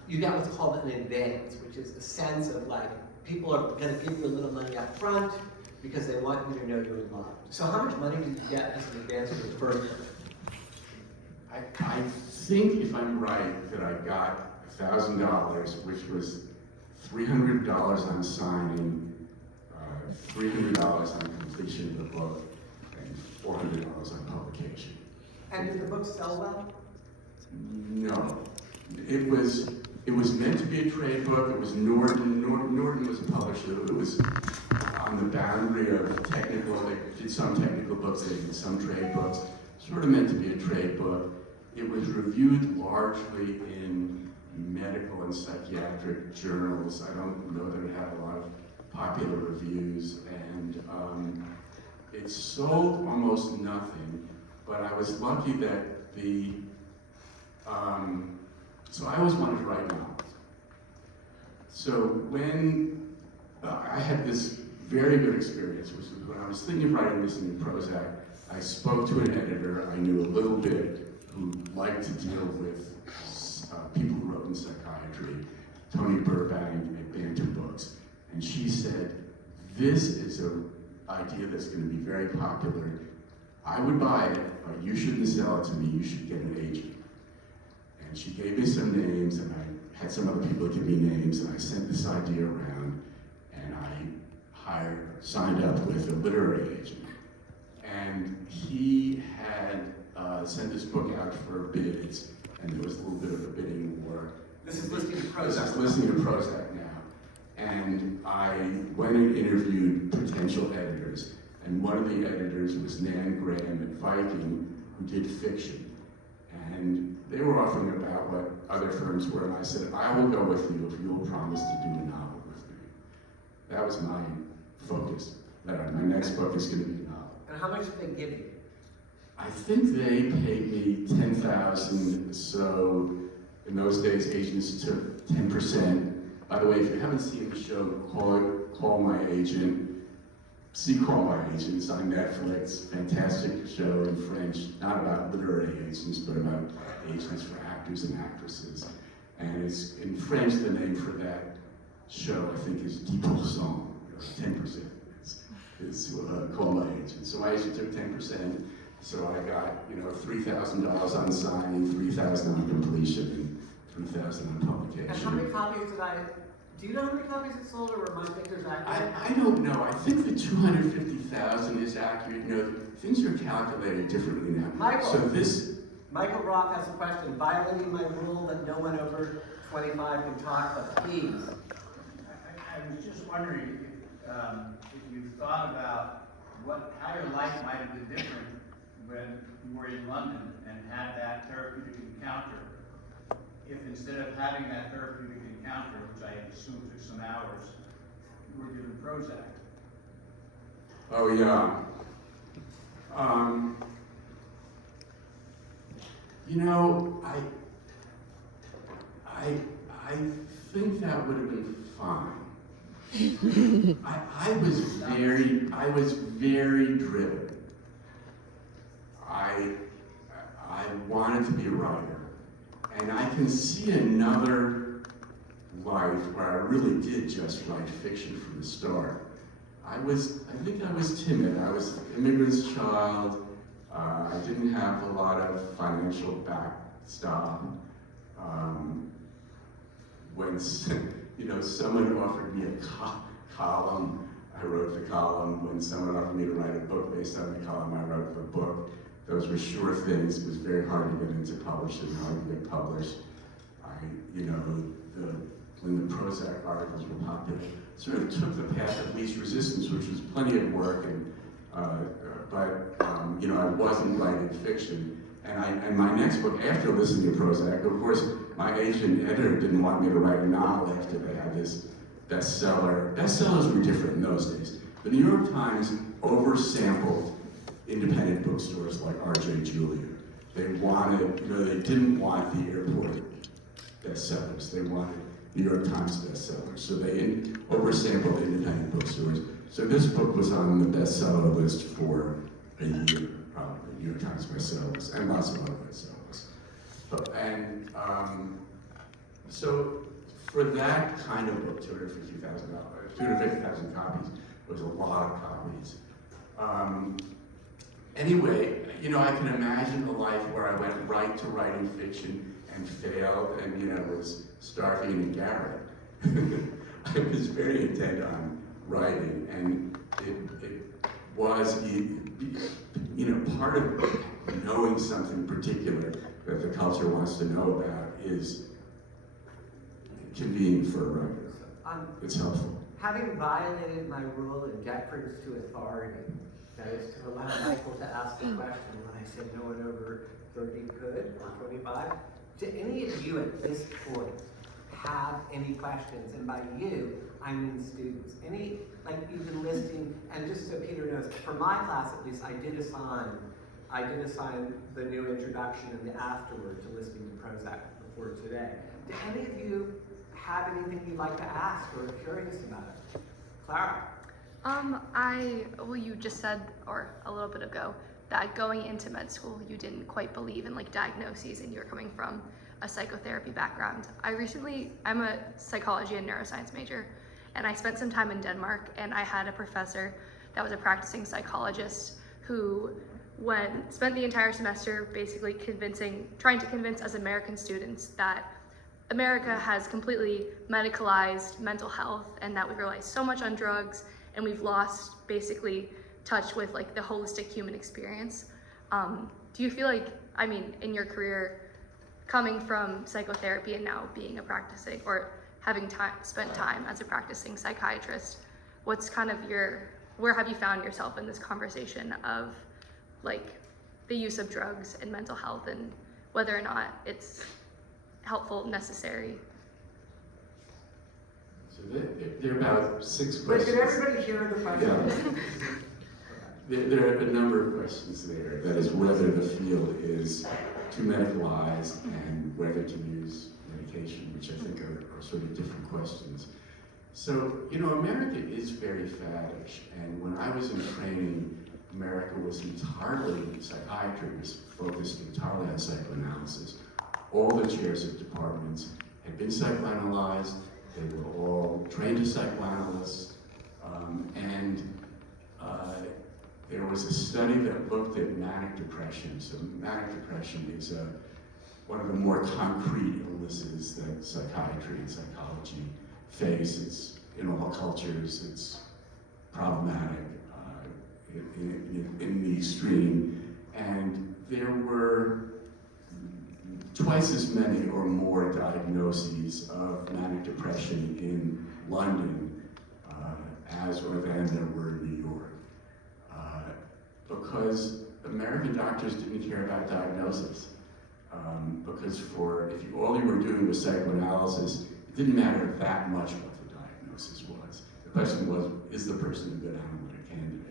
you get what's called an advance, which is the sense of like, people are going to give you a little money up front because they want you to know you're in love. So how much money do you get as an advance for the first book? I think, if I'm right, that I got $1,000, which was $300 on signing, $300 on completion of the book, and $400 on publication. And did the book sell well? No, it was meant to be a trade book. It was Norton was a publisher. It was on the boundary of technical. They did some technical books. They did some trade books. Sort of meant to be a trade book. It was reviewed largely in medical and psychiatric journals. I don't know that it had a lot of popular reviews, and it sold almost nothing. But I was lucky that so I always wanted to write novels. So when I had this very good experience, which was when I was thinking of writing Listening to Prozac, I spoke to an editor I knew a little bit who liked to deal with people who wrote in psychiatry, Tony Burbank at Bantam Books. And she said, this is an idea that's going to be very popular. I would buy it, but you shouldn't sell it to me, you should get an agent. And she gave me some names, and I had some other people give me names, and I sent this idea around, and I signed up with a literary agent. And he had sent this book out for bids, and there was a little bit of a bidding war. This is Listening to Prozac. This is Listening to Prozac now. And I went and interviewed potential editors, and one of the editors was Nan Graham at Viking, who did fiction. And they were offering about what other firms were, and I said, I will go with you if you will promise to do a novel with me. That was my focus. That my next book is going to be a novel. And how much did they give you? I think they paid me $10,000, so in those days agents took 10%. By the way, if you haven't seen the show, Call My Agent. See Call My Agent, it's on Netflix. Fantastic show in French, not about literary agents, but about agents for actors and actresses. And it's in French, the name for that show, I think, is 10%, 10% is Call My Agent. So my agent took 10%, so I got $3,000 on signing, $3,000 on completion, and $3,000 on publication. And how many copies do you know how many copies it sold, or were my figures accurate? I don't know. I think the 250,000 is accurate. Things are calculated differently now. Michael Roth has a question. Violating my rule that no one over 25 can talk, but please. I was just wondering if you thought about how your life might have been different when you were in London and had that therapeutic encounter. If instead of having that therapeutic encounter, which I assume took some hours, you were given Prozac. Oh yeah. I think that would have been fine. I was very driven. I wanted to be a writer, and I can see another life where I really did just write fiction from the start. I think I was timid. I was an immigrant's child. I didn't have a lot of financial backstop. When someone offered me a column, I wrote the column. When someone offered me to write a book based on the column, I wrote the book. Those were sure things. It was very hard to get into publishing, hard to get published. When the Prozac articles were popular, sort of took the path of least resistance, which was plenty of work, and I wasn't writing fiction. And my next book, after listening to Prozac, of course, my agent editor didn't want me to write a novel after they had this bestseller. Bestsellers were different in those days. The New York Times oversampled independent bookstores like R.J. Julia. They wanted, they didn't want the airport bestsellers. They wanted New York Times bestsellers. So they oversampled independent bookstores. So this book was on the bestseller list for a year, probably, New York Times bestsellers, and lots of other bestsellers. So for that kind of book, $250,000 copies was a lot of copies. Anyway, I can imagine a life where I went right to writing fiction and failed and, was starving in a garret. I was very intent on writing, and it was, part of knowing something particular that the culture wants to know about is convenient for a writer. It's helpful. Having violated my rule in deference to authority, that is to allow Michael to ask the question when I said no one over 30 could, or 25, do any of you at this point have any questions? And by you, I mean students. Any, you've been listening, and just so Peter knows, for my class at least, I did assign the new introduction and the afterward to listening to Prozac before today. Do any of you have anything you'd like to ask or are curious about it? Clara? Well, you just said, or a little bit ago, that going into med school, you didn't quite believe in diagnoses and you were coming from a psychotherapy background. I'm a psychology and neuroscience major, and I spent some time in Denmark, and I had a professor that was a practicing psychologist who spent the entire semester basically trying to convince us American students that America has completely medicalized mental health and that we rely so much on drugs and we've lost basically touch with the holistic human experience. Do you feel in your career, coming from psychotherapy and now being a practicing or having spent time as a practicing psychiatrist, what's kind of where have you found yourself in this conversation of the use of drugs and mental health and whether or not it's helpful, necessary? So there are about 6 Wait, questions. did everybody hear the question? Yeah. There are a number of questions there. That is whether the field is too medicalized and whether to use medication, which I think are sort of different questions. So, America is very faddish, and when I was in training, America was entirely, psychiatry was focused entirely on psychoanalysis. All the chairs of departments had been psychoanalyzed, they were all trained as psychoanalysts, and there was a study that looked at manic depression. So manic depression is one of the more concrete illnesses that psychiatry and psychology face. It's in all cultures, it's problematic in the extreme, and there were twice as many or more diagnoses of manic depression in London than there were in New York. Because American doctors didn't care about diagnosis. Because if all you were doing was psychoanalysis, it didn't matter that much what the diagnosis was. The question was, is the person a good analytic candidate?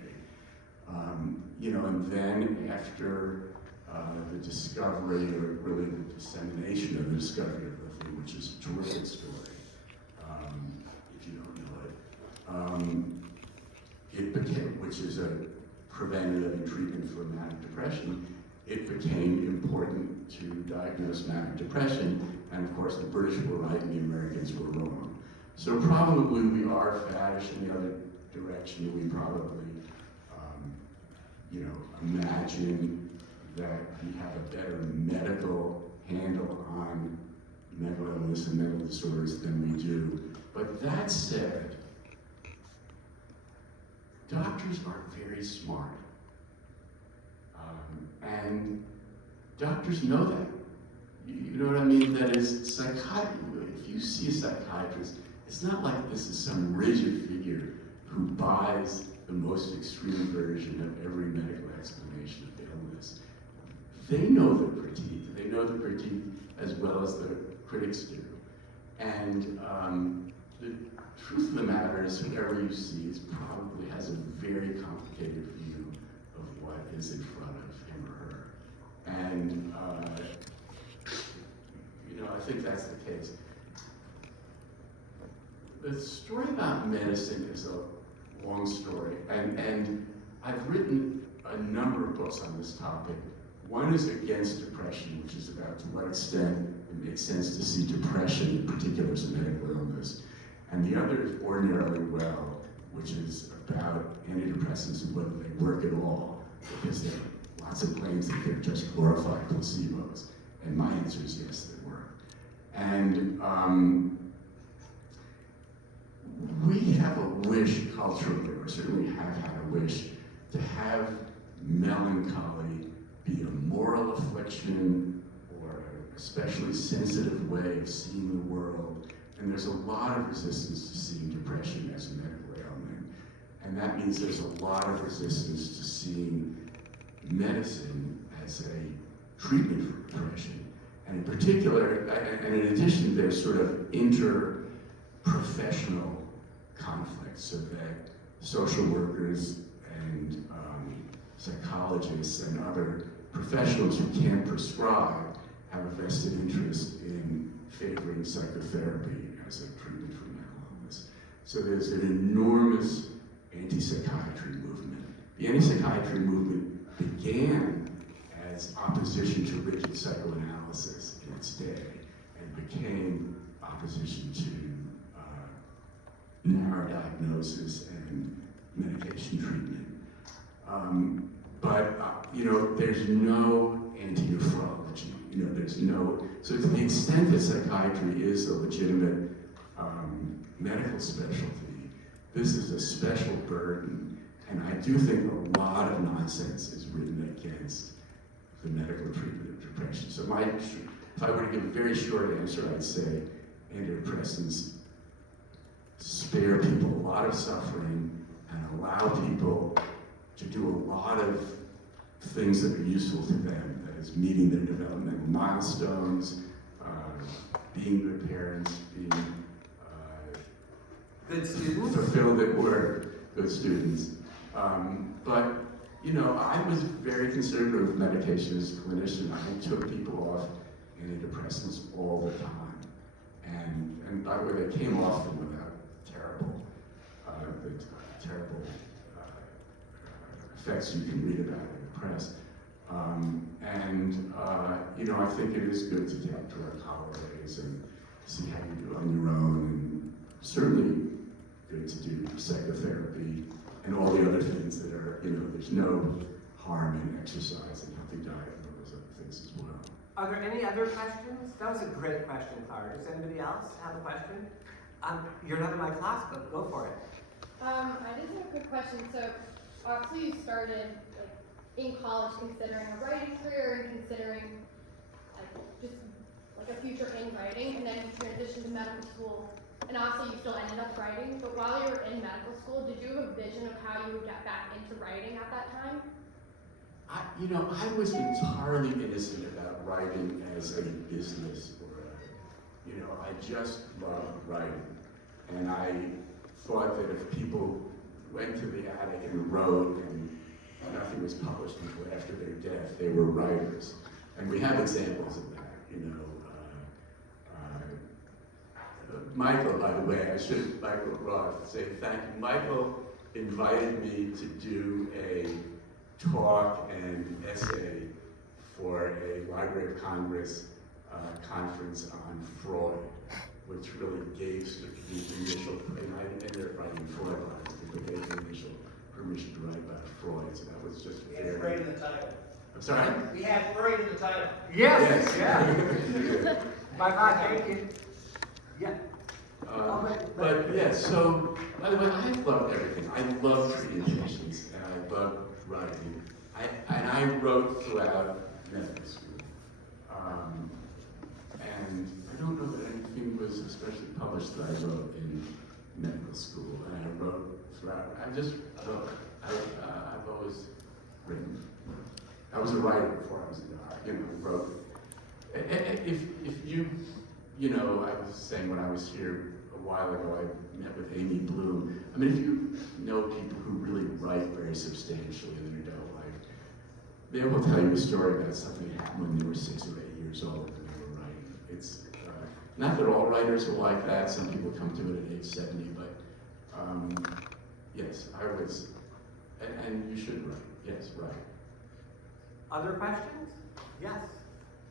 And then after the discovery, or really the dissemination of the discovery of the thing, which is a terrific story, if you don't know it, it became, which is a preventative and treatment for manic depression, it became important to diagnose manic depression, and of course the British were right and the Americans were wrong. So probably we are faddish in the other direction. We probably, imagine that we have a better medical handle on mental illness and mental disorders than we do. But that said, doctors are very smart. And doctors know that. You know what I mean? That is, psychiatry, if you see a psychiatrist, it's not like this is some rigid figure who buys the most extreme version of every medical explanation of illness. They know the critique. They know the critique as well as the critics do. And the truth of the matter is, whoever you see probably has a very complicated view of what is in front of him or her. And, I think that's the case. The story about medicine is a long story, and I've written a number of books on this topic. One is against depression, which is about to what extent it makes sense to see depression in particular as a medical illness. And the other is ordinarily well, which is about antidepressants and whether they work at all, because there are lots of claims that they're just glorified placebos. And my answer is yes, they work. And we have a wish culturally, or certainly have had a wish, to have melancholy be a moral affliction or an especially sensitive way of seeing the world. And there's a lot of resistance to seeing depression as a medical ailment. And that means there's a lot of resistance to seeing medicine as a treatment for depression. And in particular, and in addition, there's sort of interprofessional conflicts, so that social workers and psychologists and other professionals who can't prescribe have a vested interest in favoring psychotherapy as a treatment for mental illness. So there's an enormous anti-psychiatry movement. The anti-psychiatry movement began as opposition to rigid psychoanalysis in its day, and became opposition to narrow diagnosis and medication treatment. There's no anti-nephrology. There's no, so to the extent that psychiatry is a legitimate medical specialty, this is a special burden. And I do think a lot of nonsense is written against the medical treatment of depression. So if I were to give a very short answer, I'd say antidepressants spare people a lot of suffering and allow people to do a lot of things that are useful to them, that is meeting their developmental milestones, being good parents, being Good students? fulfilled at work, good students. I was very conservative with medication as a clinician. I took people off antidepressants all the time. And by the way, they came off them without terrible effects you can read about in the press. I think it is good to take drug holidays and see how you do on your own, and certainly good to do psychotherapy and all the other things that are, there's no harm in exercise and healthy diet and all those other things as well. Are there any other questions? That was a great question, Clara. Does anybody else have a question? You're not in my class, but go for it. I just have a quick question. So, obviously, you started in college considering a writing career and considering just a future in writing, and then you transitioned to medical school, and obviously you still ended up writing. But while you were in medical school, did you have a vision of how you would get back into writing at that time? I was entirely innocent about writing as a business I just loved writing. And I thought that if people went to the attic and wrote and nothing was published until after their death, they were writers. And we have examples of that, Michael, by the way, I should, Michael Roth, say thank you. Michael invited me to do a talk and essay for a Library of Congress conference on Freud, which really gave the initial, and I ended up writing Freud, but gave the initial permission to write about Freud, so that was just very... Freud in the title. I'm sorry? We had Freud in the title. Yes, Yes. yeah. Bye-bye, thank you. Yeah. So, by the way, I love everything. I love treating patients, and I love writing. And I wrote throughout medical school. And I don't know that anything was especially published that I wrote in medical school. And I wrote throughout. I've always written. I was a writer before I was a doctor. I wrote. If you you know, I was saying when I was here a while ago, I met with Amy Bloom. I mean, if you know people who really write very substantially in their adult life, they will tell you a story about something that happened when they were 6 or 8 years old when they were writing. It's not that all writers are like that. Some people come to it at age 70, but yes, I was, and you should write. Yes, right. Other questions? Yes.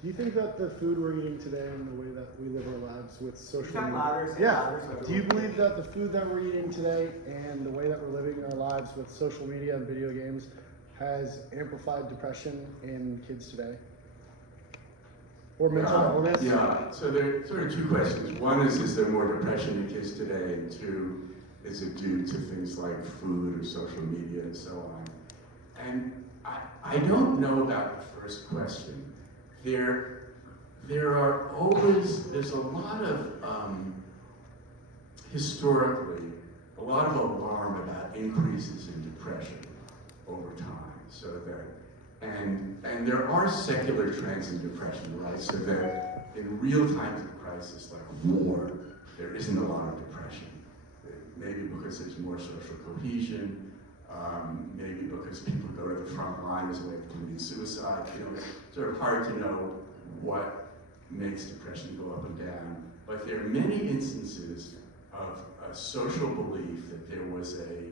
Do you think that the food we're eating today and the way that we live our lives with social Talk media? louder, say Yeah. louder, so Do you believe that the food that we're eating today and the way that we're living our lives with social media and video games has amplified depression in kids today? Or mental illness? Yeah, so there are sort of two questions. One is there more depression in kids today? And two, is it due to things like food or social media and so on? And I don't know about the first question. There's a lot of, historically, a lot of alarm about increases in depression over time. So that, and there are secular trends in depression, right? So that in real times of crisis like war, there isn't a lot of depression. Maybe because there's more social cohesion, maybe because people go to the front line as a way of committing suicide. You know, it's sort of hard to know what makes depression go up and down. But there are many instances of a social belief that there was a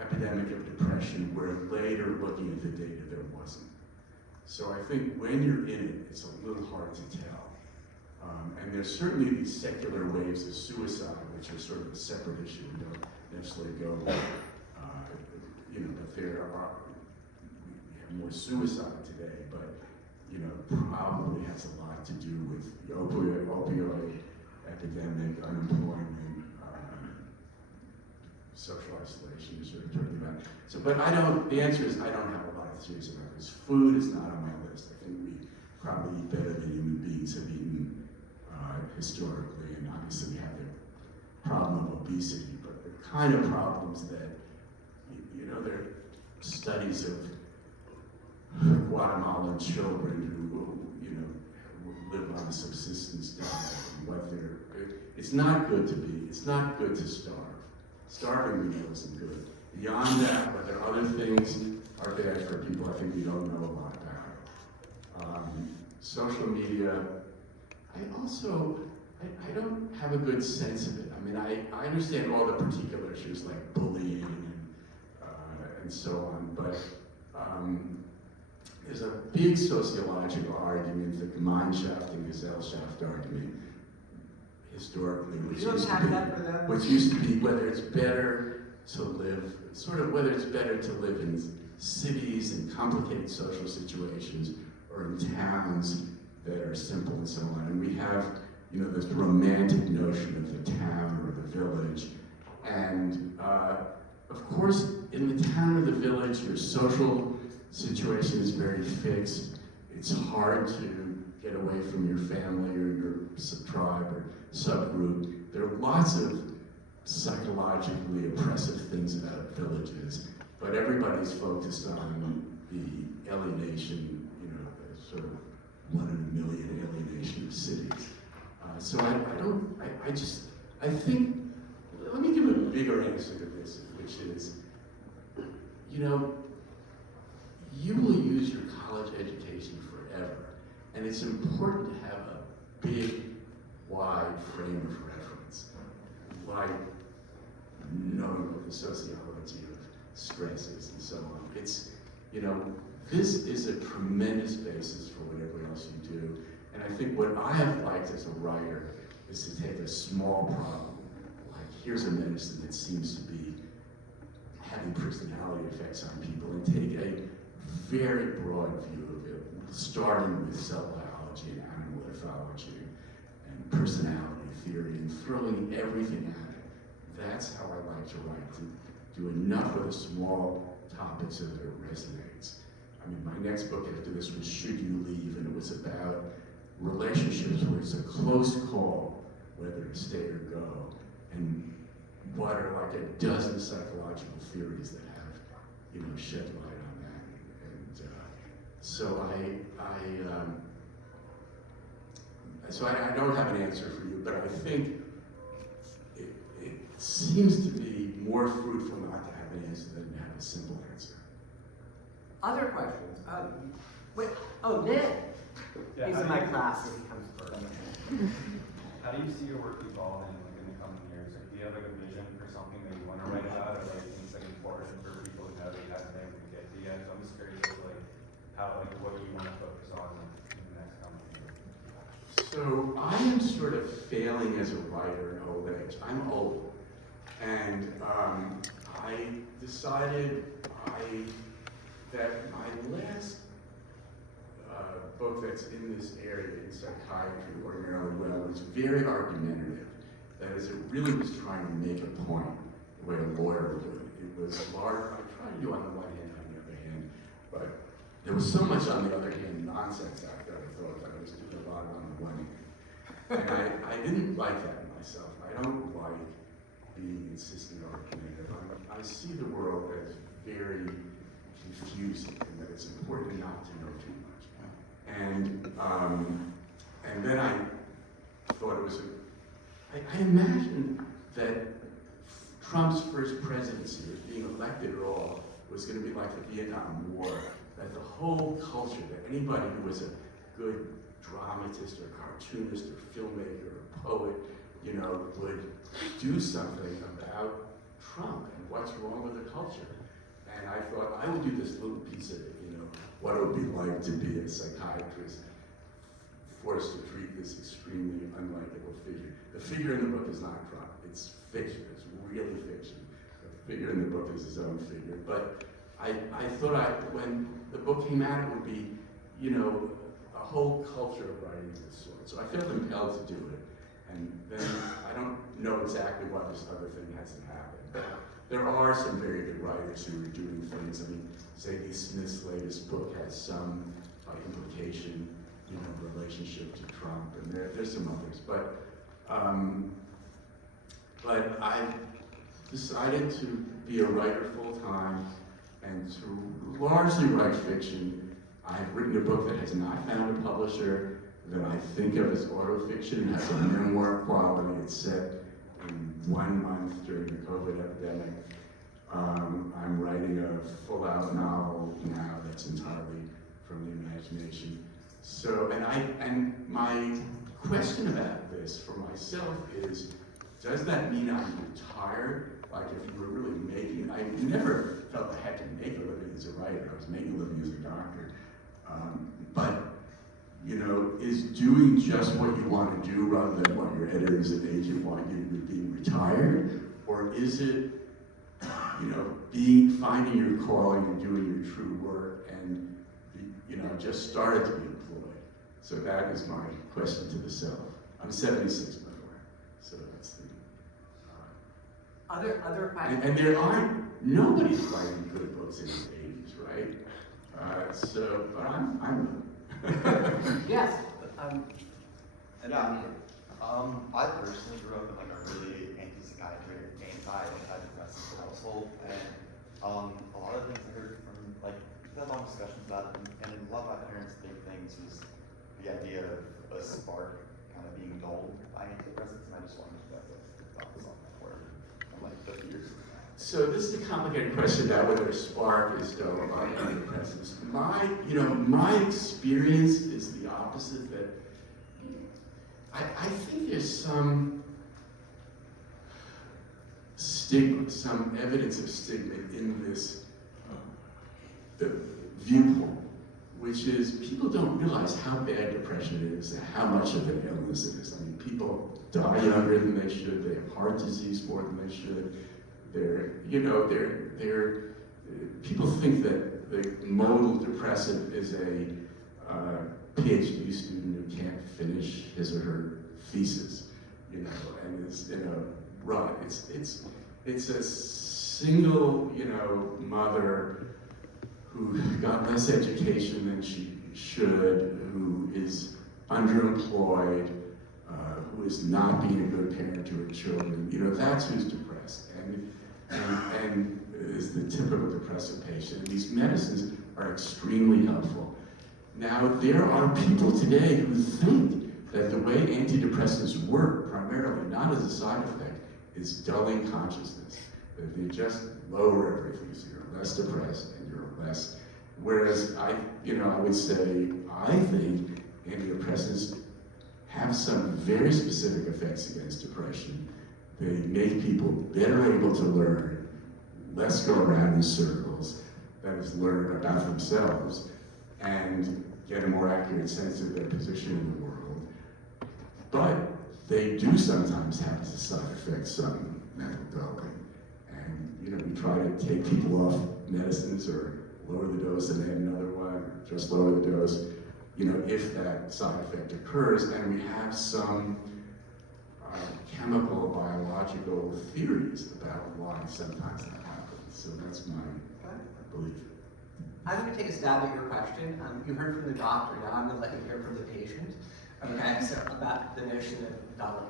epidemic of depression where later looking at the data there wasn't. So I think when you're in it, it's a little hard to tell. And there's certainly these secular waves of suicide, which are sort of a separate issue and don't necessarily go, you know, but we have more suicide today, but, you know, probably has a lot to do with the opioid epidemic, unemployment, social isolation, you're sort of talking about. So, but the answer is I don't have a lot of theories about this. Food is not on my list. I think we probably eat better than human beings have eaten historically, and obviously we have the problem of obesity, but the kind of problems that, you know, there are studies of Guatemalan children who, you know, live on a subsistence diet, and what it's not good to starve. Starving, we know, isn't good. Beyond that, whether other things are bad for people, I think we don't know a lot about. Social media, I don't have a good sense of it. I mean, I understand all the particular issues like bullying and so on, but there's a big sociological argument, the Gemeinschaft and Gesellschaft argument, historically, which used to be whether it's better to live, sort of whether it's better to live in cities and complicated social situations or in towns that are simple and so on. And we have, you know, this romantic notion of the town or the village. And of course, in the town or the village, your social situation is very fixed. It's hard to get away from your family or your tribe or subgroup. There are lots of psychologically oppressive things about villages, but everybody's focused on the alienation, you know, the sort of 1 in a million alienation of cities. So I think, let me give a bigger answer to this, which is, you know, you will use your college education forever, and it's important to have a big, wide frame of reference, like knowing what the sociology of stress is and so on. It's, you know, this is a tremendous basis for whatever else you do. And I think what I have liked as a writer is to take a small problem, like here's a medicine that seems to be having personality effects on people, and take a very broad view of it, starting with cell biology and animal ethology and personality theory and throwing everything at it. That's how I like to write, to do enough of the small topics so that it resonates. I mean, my next book after this was Should You Leave? And it was about relationships where it's a close call whether to stay or go, and what are like a dozen psychological theories that have, you know, shed light on that. And so so I don't have an answer for you, but I think it seems to be more fruitful not to have an answer than to have a simple answer. Other questions? Wait, Ned. Yeah, He's how in do my you- class, so he comes first. How do you see your work evolving like in the coming years? Like, do you have like a vision for something that you want to write about, or like things like important for people who know that you haven't been able to get to yet? So I'm just curious as to, like how, like what you want to focus on in the next coming year. So I am sort of failing as a writer in old age. I'm old, and I decided that my last book that's in this area in psychiatry ordinarily well was very argumentative. That is, it really was trying to make a point the way a lawyer would do it. It was large. I tried to do on the one hand, on the other hand, but there was so much on the other hand nonsense out there. I thought that I was doing a lot on the one hand, and I didn't like that in myself. I don't like being insistent argumentative. I see the world as very confusing, and that it's important not to know too much. And then I thought it was I imagined that Trump's first presidency, or being elected at all, was going to be like the Vietnam War. That the whole culture, that anybody who was a good dramatist or cartoonist or filmmaker or poet, you know, would do something about Trump and what's wrong with the culture. And I thought I would do this little piece of it, you know, what it would be like to be a psychiatrist forced to treat this extremely unlikable figure. The figure in the book is not Trump, it's fiction, it's really fiction. The figure in the book is his own figure. But I thought when the book came out, it would be, you know, a whole culture of writing of this sort. So I felt compelled to do it. And then I don't know exactly why this other thing hasn't happened. But there are some very good writers who are doing things. I mean, Zadie Smith's latest book has some implication, you know, relationship to Trump, and there's some others. But I decided to be a writer full time and to largely write fiction. I've written a book that has not found a publisher, that I think of as autofiction. It has a memoir quality. It's set in 1 month during the COVID epidemic. I'm writing a full-out novel now that's entirely from the imagination. So, and my question about this for myself is, does that mean I'm retired? Like if you were really making, I never felt I had to make a living as a writer. I was making a living as a doctor. But, you know, is doing just what you want to do rather than what your editors and agent want you to do being retired? Or is it, you know, finding your calling and doing your true work and, you know, just started to be employed? So that is my question to the self. I'm 76, by the way, so that's the... Other questions? And there aren't, nobody's writing good books in the 80s, right? But I'm Yes. I personally grew up in like a really anti-depressant household, and a lot of things I heard from like we had long discussions about it, and a lot of my parents' big things was the idea of a spark kind of being dulled by antidepressants, and I just wanted to know what thoughts on that were from like 50 years ago. So this is a complicated question about whether a spark is dull by antidepressants. My experience is the opposite, that I think there's some stigma, some evidence of stigma in this viewpoint, which is people don't realize how bad depression is and how much of an illness it is. I mean, people die younger than they should, they have heart disease more than they should. People think that the modal depressive is a PhD student who can't finish his or her thesis, you know, and is in a rut. It's a single, you know, mother who got less education than she should, who is underemployed, who is not being a good parent to her children. You know, that's who's depressed. And is the typical depressive patient. And these medicines are extremely helpful. Now, there are people today who think that the way antidepressants work, primarily, not as a side effect, is dulling consciousness. That they just lower everything, so you're less depressed and you're less. Whereas I would say, I think antidepressants have some very specific effects against depression. They make people better able to learn, less go around in circles, that is, learn about themselves, and get a more accurate sense of their position in the world. But they do sometimes have as a side effect some mental dulling. And we try to take people off medicines or lower the dose and add another one, or just lower the dose, if that side effect occurs. And we have some chemical, biological theories about why sometimes that happens. So that's my belief. I'm going to take a stab at your question. You heard from the doctor, now I'm going to let you hear from the patient. Okay, so about the notion of dulling.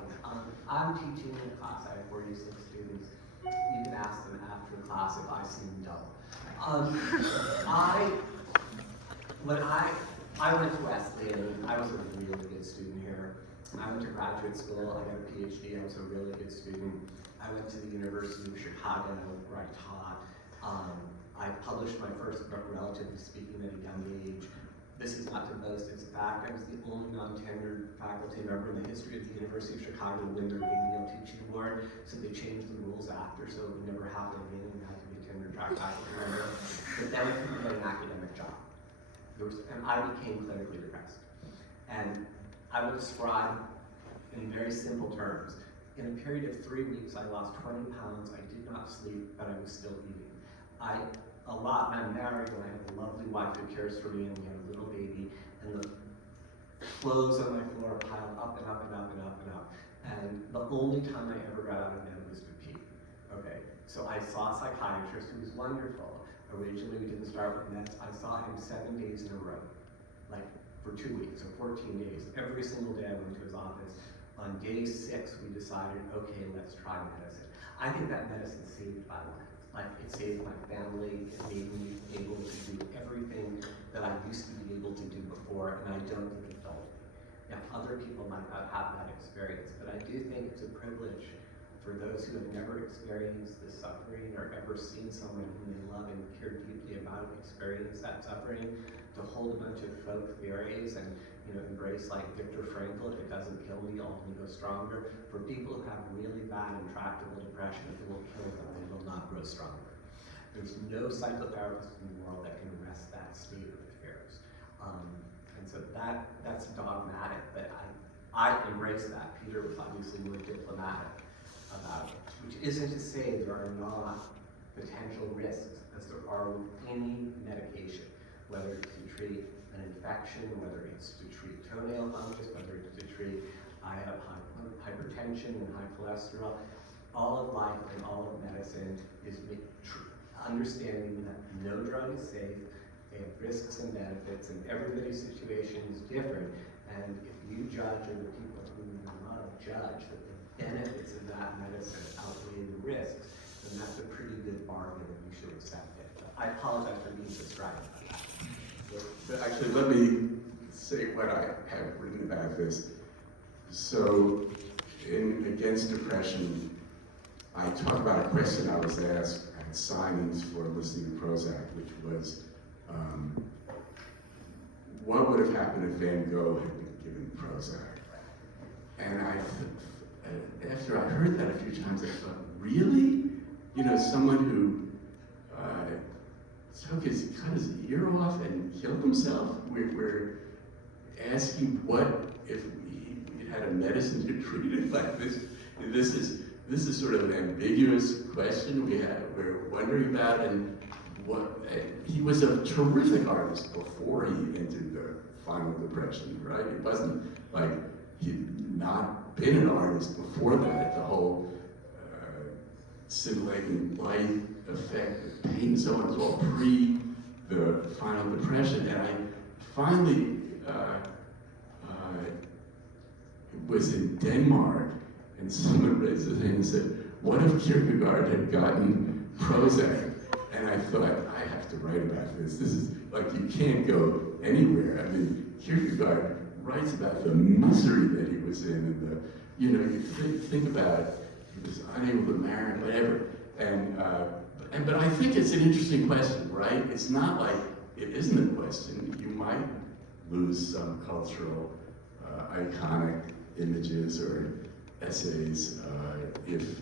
I'm teaching in a class, I have 46 students. You can ask them after class if I seem dull. I went to Wesleyan. I was a really good student here. I went to graduate school, I got a PhD, I was a really good student. I went to the University of Chicago where I taught. I published my first book, relatively speaking, at a young age. This is not to boast, it's a fact. I was the only non-tenured faculty member in the history of the University of Chicago to win their ABL teaching award, so they changed the rules after, so it would never happen again, and I had to be a tenured track faculty member. But then I couldn't get an academic job. And I became clinically depressed. And I will describe in very simple terms. In a period of 3 weeks, I lost 20 pounds, I did not sleep, but I was still eating. I'm married, and I have a lovely wife who cares for me, and we have a little baby, and the clothes on my floor piled up and up and up and up and up. And the only time I ever got out of bed was to pee. Okay, so I saw a psychiatrist who was wonderful. Originally, we didn't start with meds. I saw him 7 days in a row, like for 2 weeks, or 14 days. Every single day I went to his office. On day 6, we decided, okay, let's try medicine. I think that medicine saved my life. Like, it saved my family, it made me able to do everything that I used to be able to do before, and I don't think it felt me. Now, other people might not have that experience, but I do think it's a privilege for those who have never experienced the suffering or ever seen someone whom they love and care deeply about experience that suffering, to hold a bunch of folk theories and embrace, like Viktor Frankl, if it doesn't kill me, I'll only go stronger. For people who have really bad, intractable depression, if it will kill them, they will not grow stronger. There's no psychotherapist in the world that can arrest that state of affairs. And so that's dogmatic, but I embrace that. Peter was obviously more diplomatic about it, which isn't to say there are not potential risks as there are with any medication, whether it's to treat an infection, whether it's to treat toenail fungus, whether it's to treat, I have hypertension and high cholesterol. All of life and all of medicine is understanding that no drug is safe, they have risks and benefits, and everybody's situation is different. And if you judge, or the people whom you love judge, that the benefits of that medicine outweigh the risks, then that's a pretty good bargain, and you should accept it. But I apologize for being distracted. But actually, let me say what I have written about this. So, in Against Depression, I talk about a question I was asked at signings for listening to Prozac, which was, what would have happened if Van Gogh had been given Prozac? And after I heard that a few times, I thought, really? Someone who cut his ear off and killed himself? We're asking what if we had a medicine to treat it like this? This is sort of an ambiguous question we're wondering about, and he was a terrific artist before he entered the final depression, right? It wasn't like he'd not been an artist before that. The whole scintillating light effect of painting someone was all pre the final depression, and I finally was in Denmark, and someone raised his hand and said, what if Kierkegaard had gotten Prozac? And I thought, I have to write about this. This is like, you can't go anywhere. I mean, Kierkegaard writes about the misery that he was in, and the, you know, you think about it, he was unable to marry, whatever. But I think it's an interesting question, right? It's not like it isn't a question. You might lose some cultural, iconic images or essays if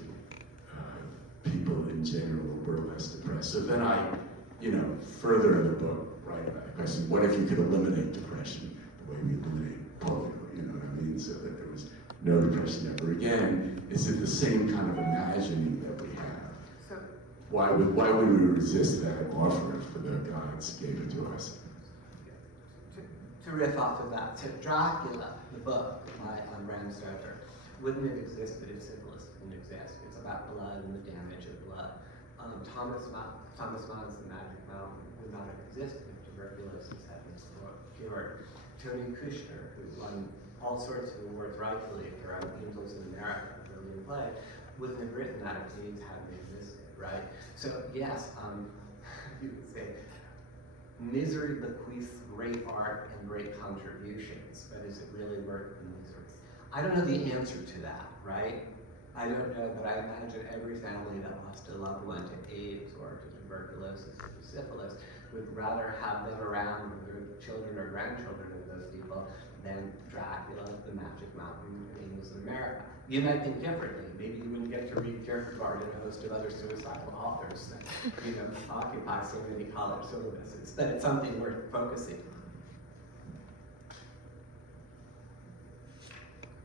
people in general were less depressed. So then I, you know, further in the book, write about the question, what if you could eliminate depression the way we eliminate polio, you know what I mean? So that there was no depression ever again. Is it the same kind of imagining that we have? So, Why would we resist that offer if the gods gave it to us? to riff off of that, so Dracula, the book by Bram Stoker, wouldn't have existed if syphilis didn't exist. It's about blood and the damage of blood. Thomas Mann's The Magic Mountain would not have existed if tuberculosis had been cured. Tony Kushner, who won all sorts of awards rightfully for Angels in America, a brilliant play, wouldn't have written that if AIDS hadn't existed, right? So yes, you could say, misery bequeaths great art and great contributions, but is it really worth the misery? I don't know the answer to that, right? I don't know, but I imagine every family that lost a loved one to AIDS or to tuberculosis or to syphilis would rather have them around with their children or grandchildren of those people than Dracula, The Magic Mountain, and Angels in America. You might think differently. Maybe you wouldn't get to read Kierkegaard and a host of other suicidal authors that, you know, occupy so many college syllabuses, but it's something worth focusing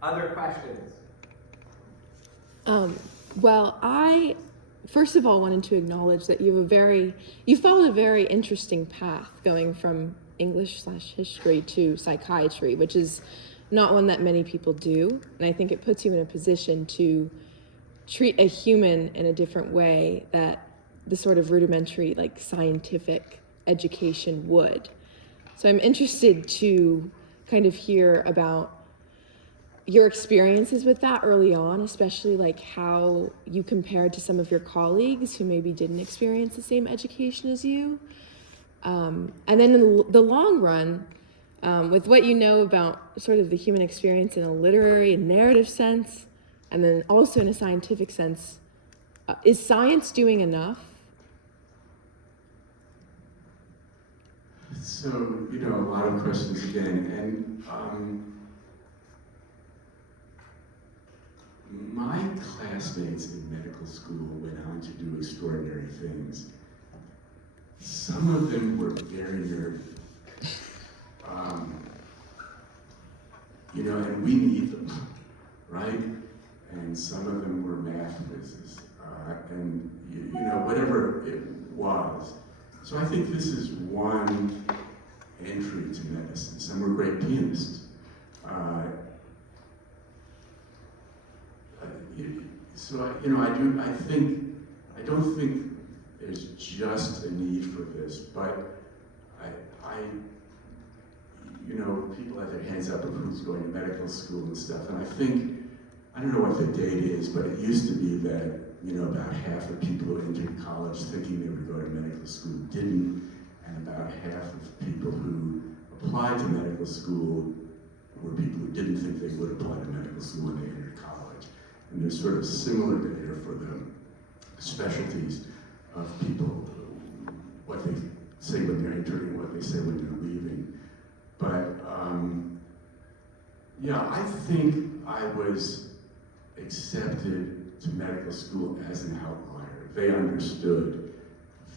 on. Other questions? Well, I first of all wanted to acknowledge that you followed a very interesting path going from English/history to psychiatry, which is not one that many people do. And I think it puts you in a position to treat a human in a different way that the sort of rudimentary, like, scientific education would. So I'm interested to kind of hear about your experiences with that early on, especially like how you compared to some of your colleagues who maybe didn't experience the same education as you. And then in the long run, with what you know about sort of the human experience in a literary and narrative sense, and then also in a scientific sense, is science doing enough? So, you know, a lot of questions again, and my classmates in medical school went on to do extraordinary things. Some of them were very nerdy. You know, and we need them, right? And some of them were math whizzes, and you know, whatever it was. So I think this is one entry to medicine. Some were great pianists. So I don't think there's just a need for this, but you know, people have their hands up of who's going to medical school and stuff, and I don't know what the date is, but it used to be that, you know, about half of people who entered college thinking they would go to medical school didn't, and about half of people who applied to medical school were people who didn't think they would apply to medical school when they entered college. And there's sort of similar data for the specialties of people, what they say when they're entering, what they say when they're leaving. But yeah, I think I was accepted to medical school as an outlier. They understood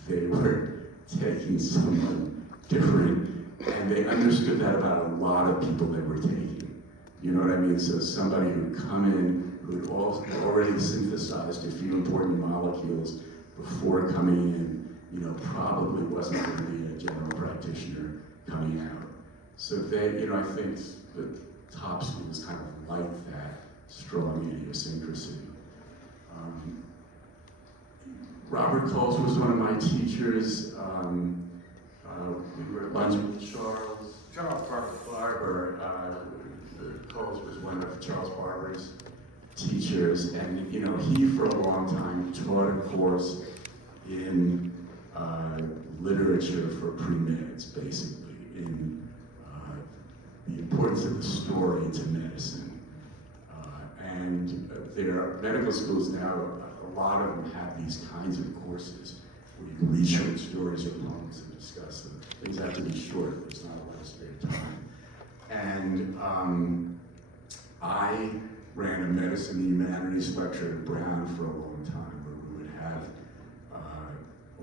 they were taking someone different, and they understood that about a lot of people they were taking. You know what I mean? So somebody who'd come in, who'd already synthesized a few important molecules before coming in, you know, probably wasn't going to be a general practitioner coming out. So they, you know, I think the top schools kind of like that strong idiosyncrasy. Robert Coles was one of my teachers. We were at lunch with Charles Barber. Coles was one of Charles Barber's teachers, and you know, he for a long time taught a course in literature for pre-meds, basically, in the importance of the story to medicine. There are medical schools now, a lot of them have these kinds of courses where you can read short stories or poems and discuss them. Things have to be short, there's not a lot of spare time. And I ran a medicine and humanities lecture at Brown for a long time, where we would have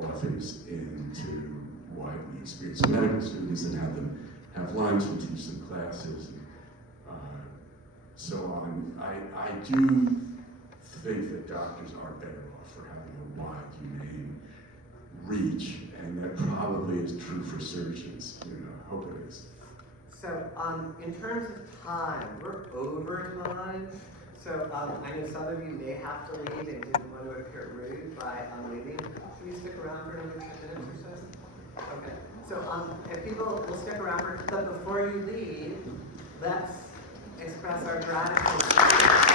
authors in to widely experienced medical students and have them have lunch and teach them classes and so on. I do think that doctors are better off for having a wide, humane reach, and that probably is true for surgeons. I hope it is. So, in terms of time, we're over time. So, I know some of you may have to leave and didn't want to appear rude by leaving. Can you stick around for another 10 minutes or so? Okay. So, if people will stick around but before you leave, let's express our gratitude.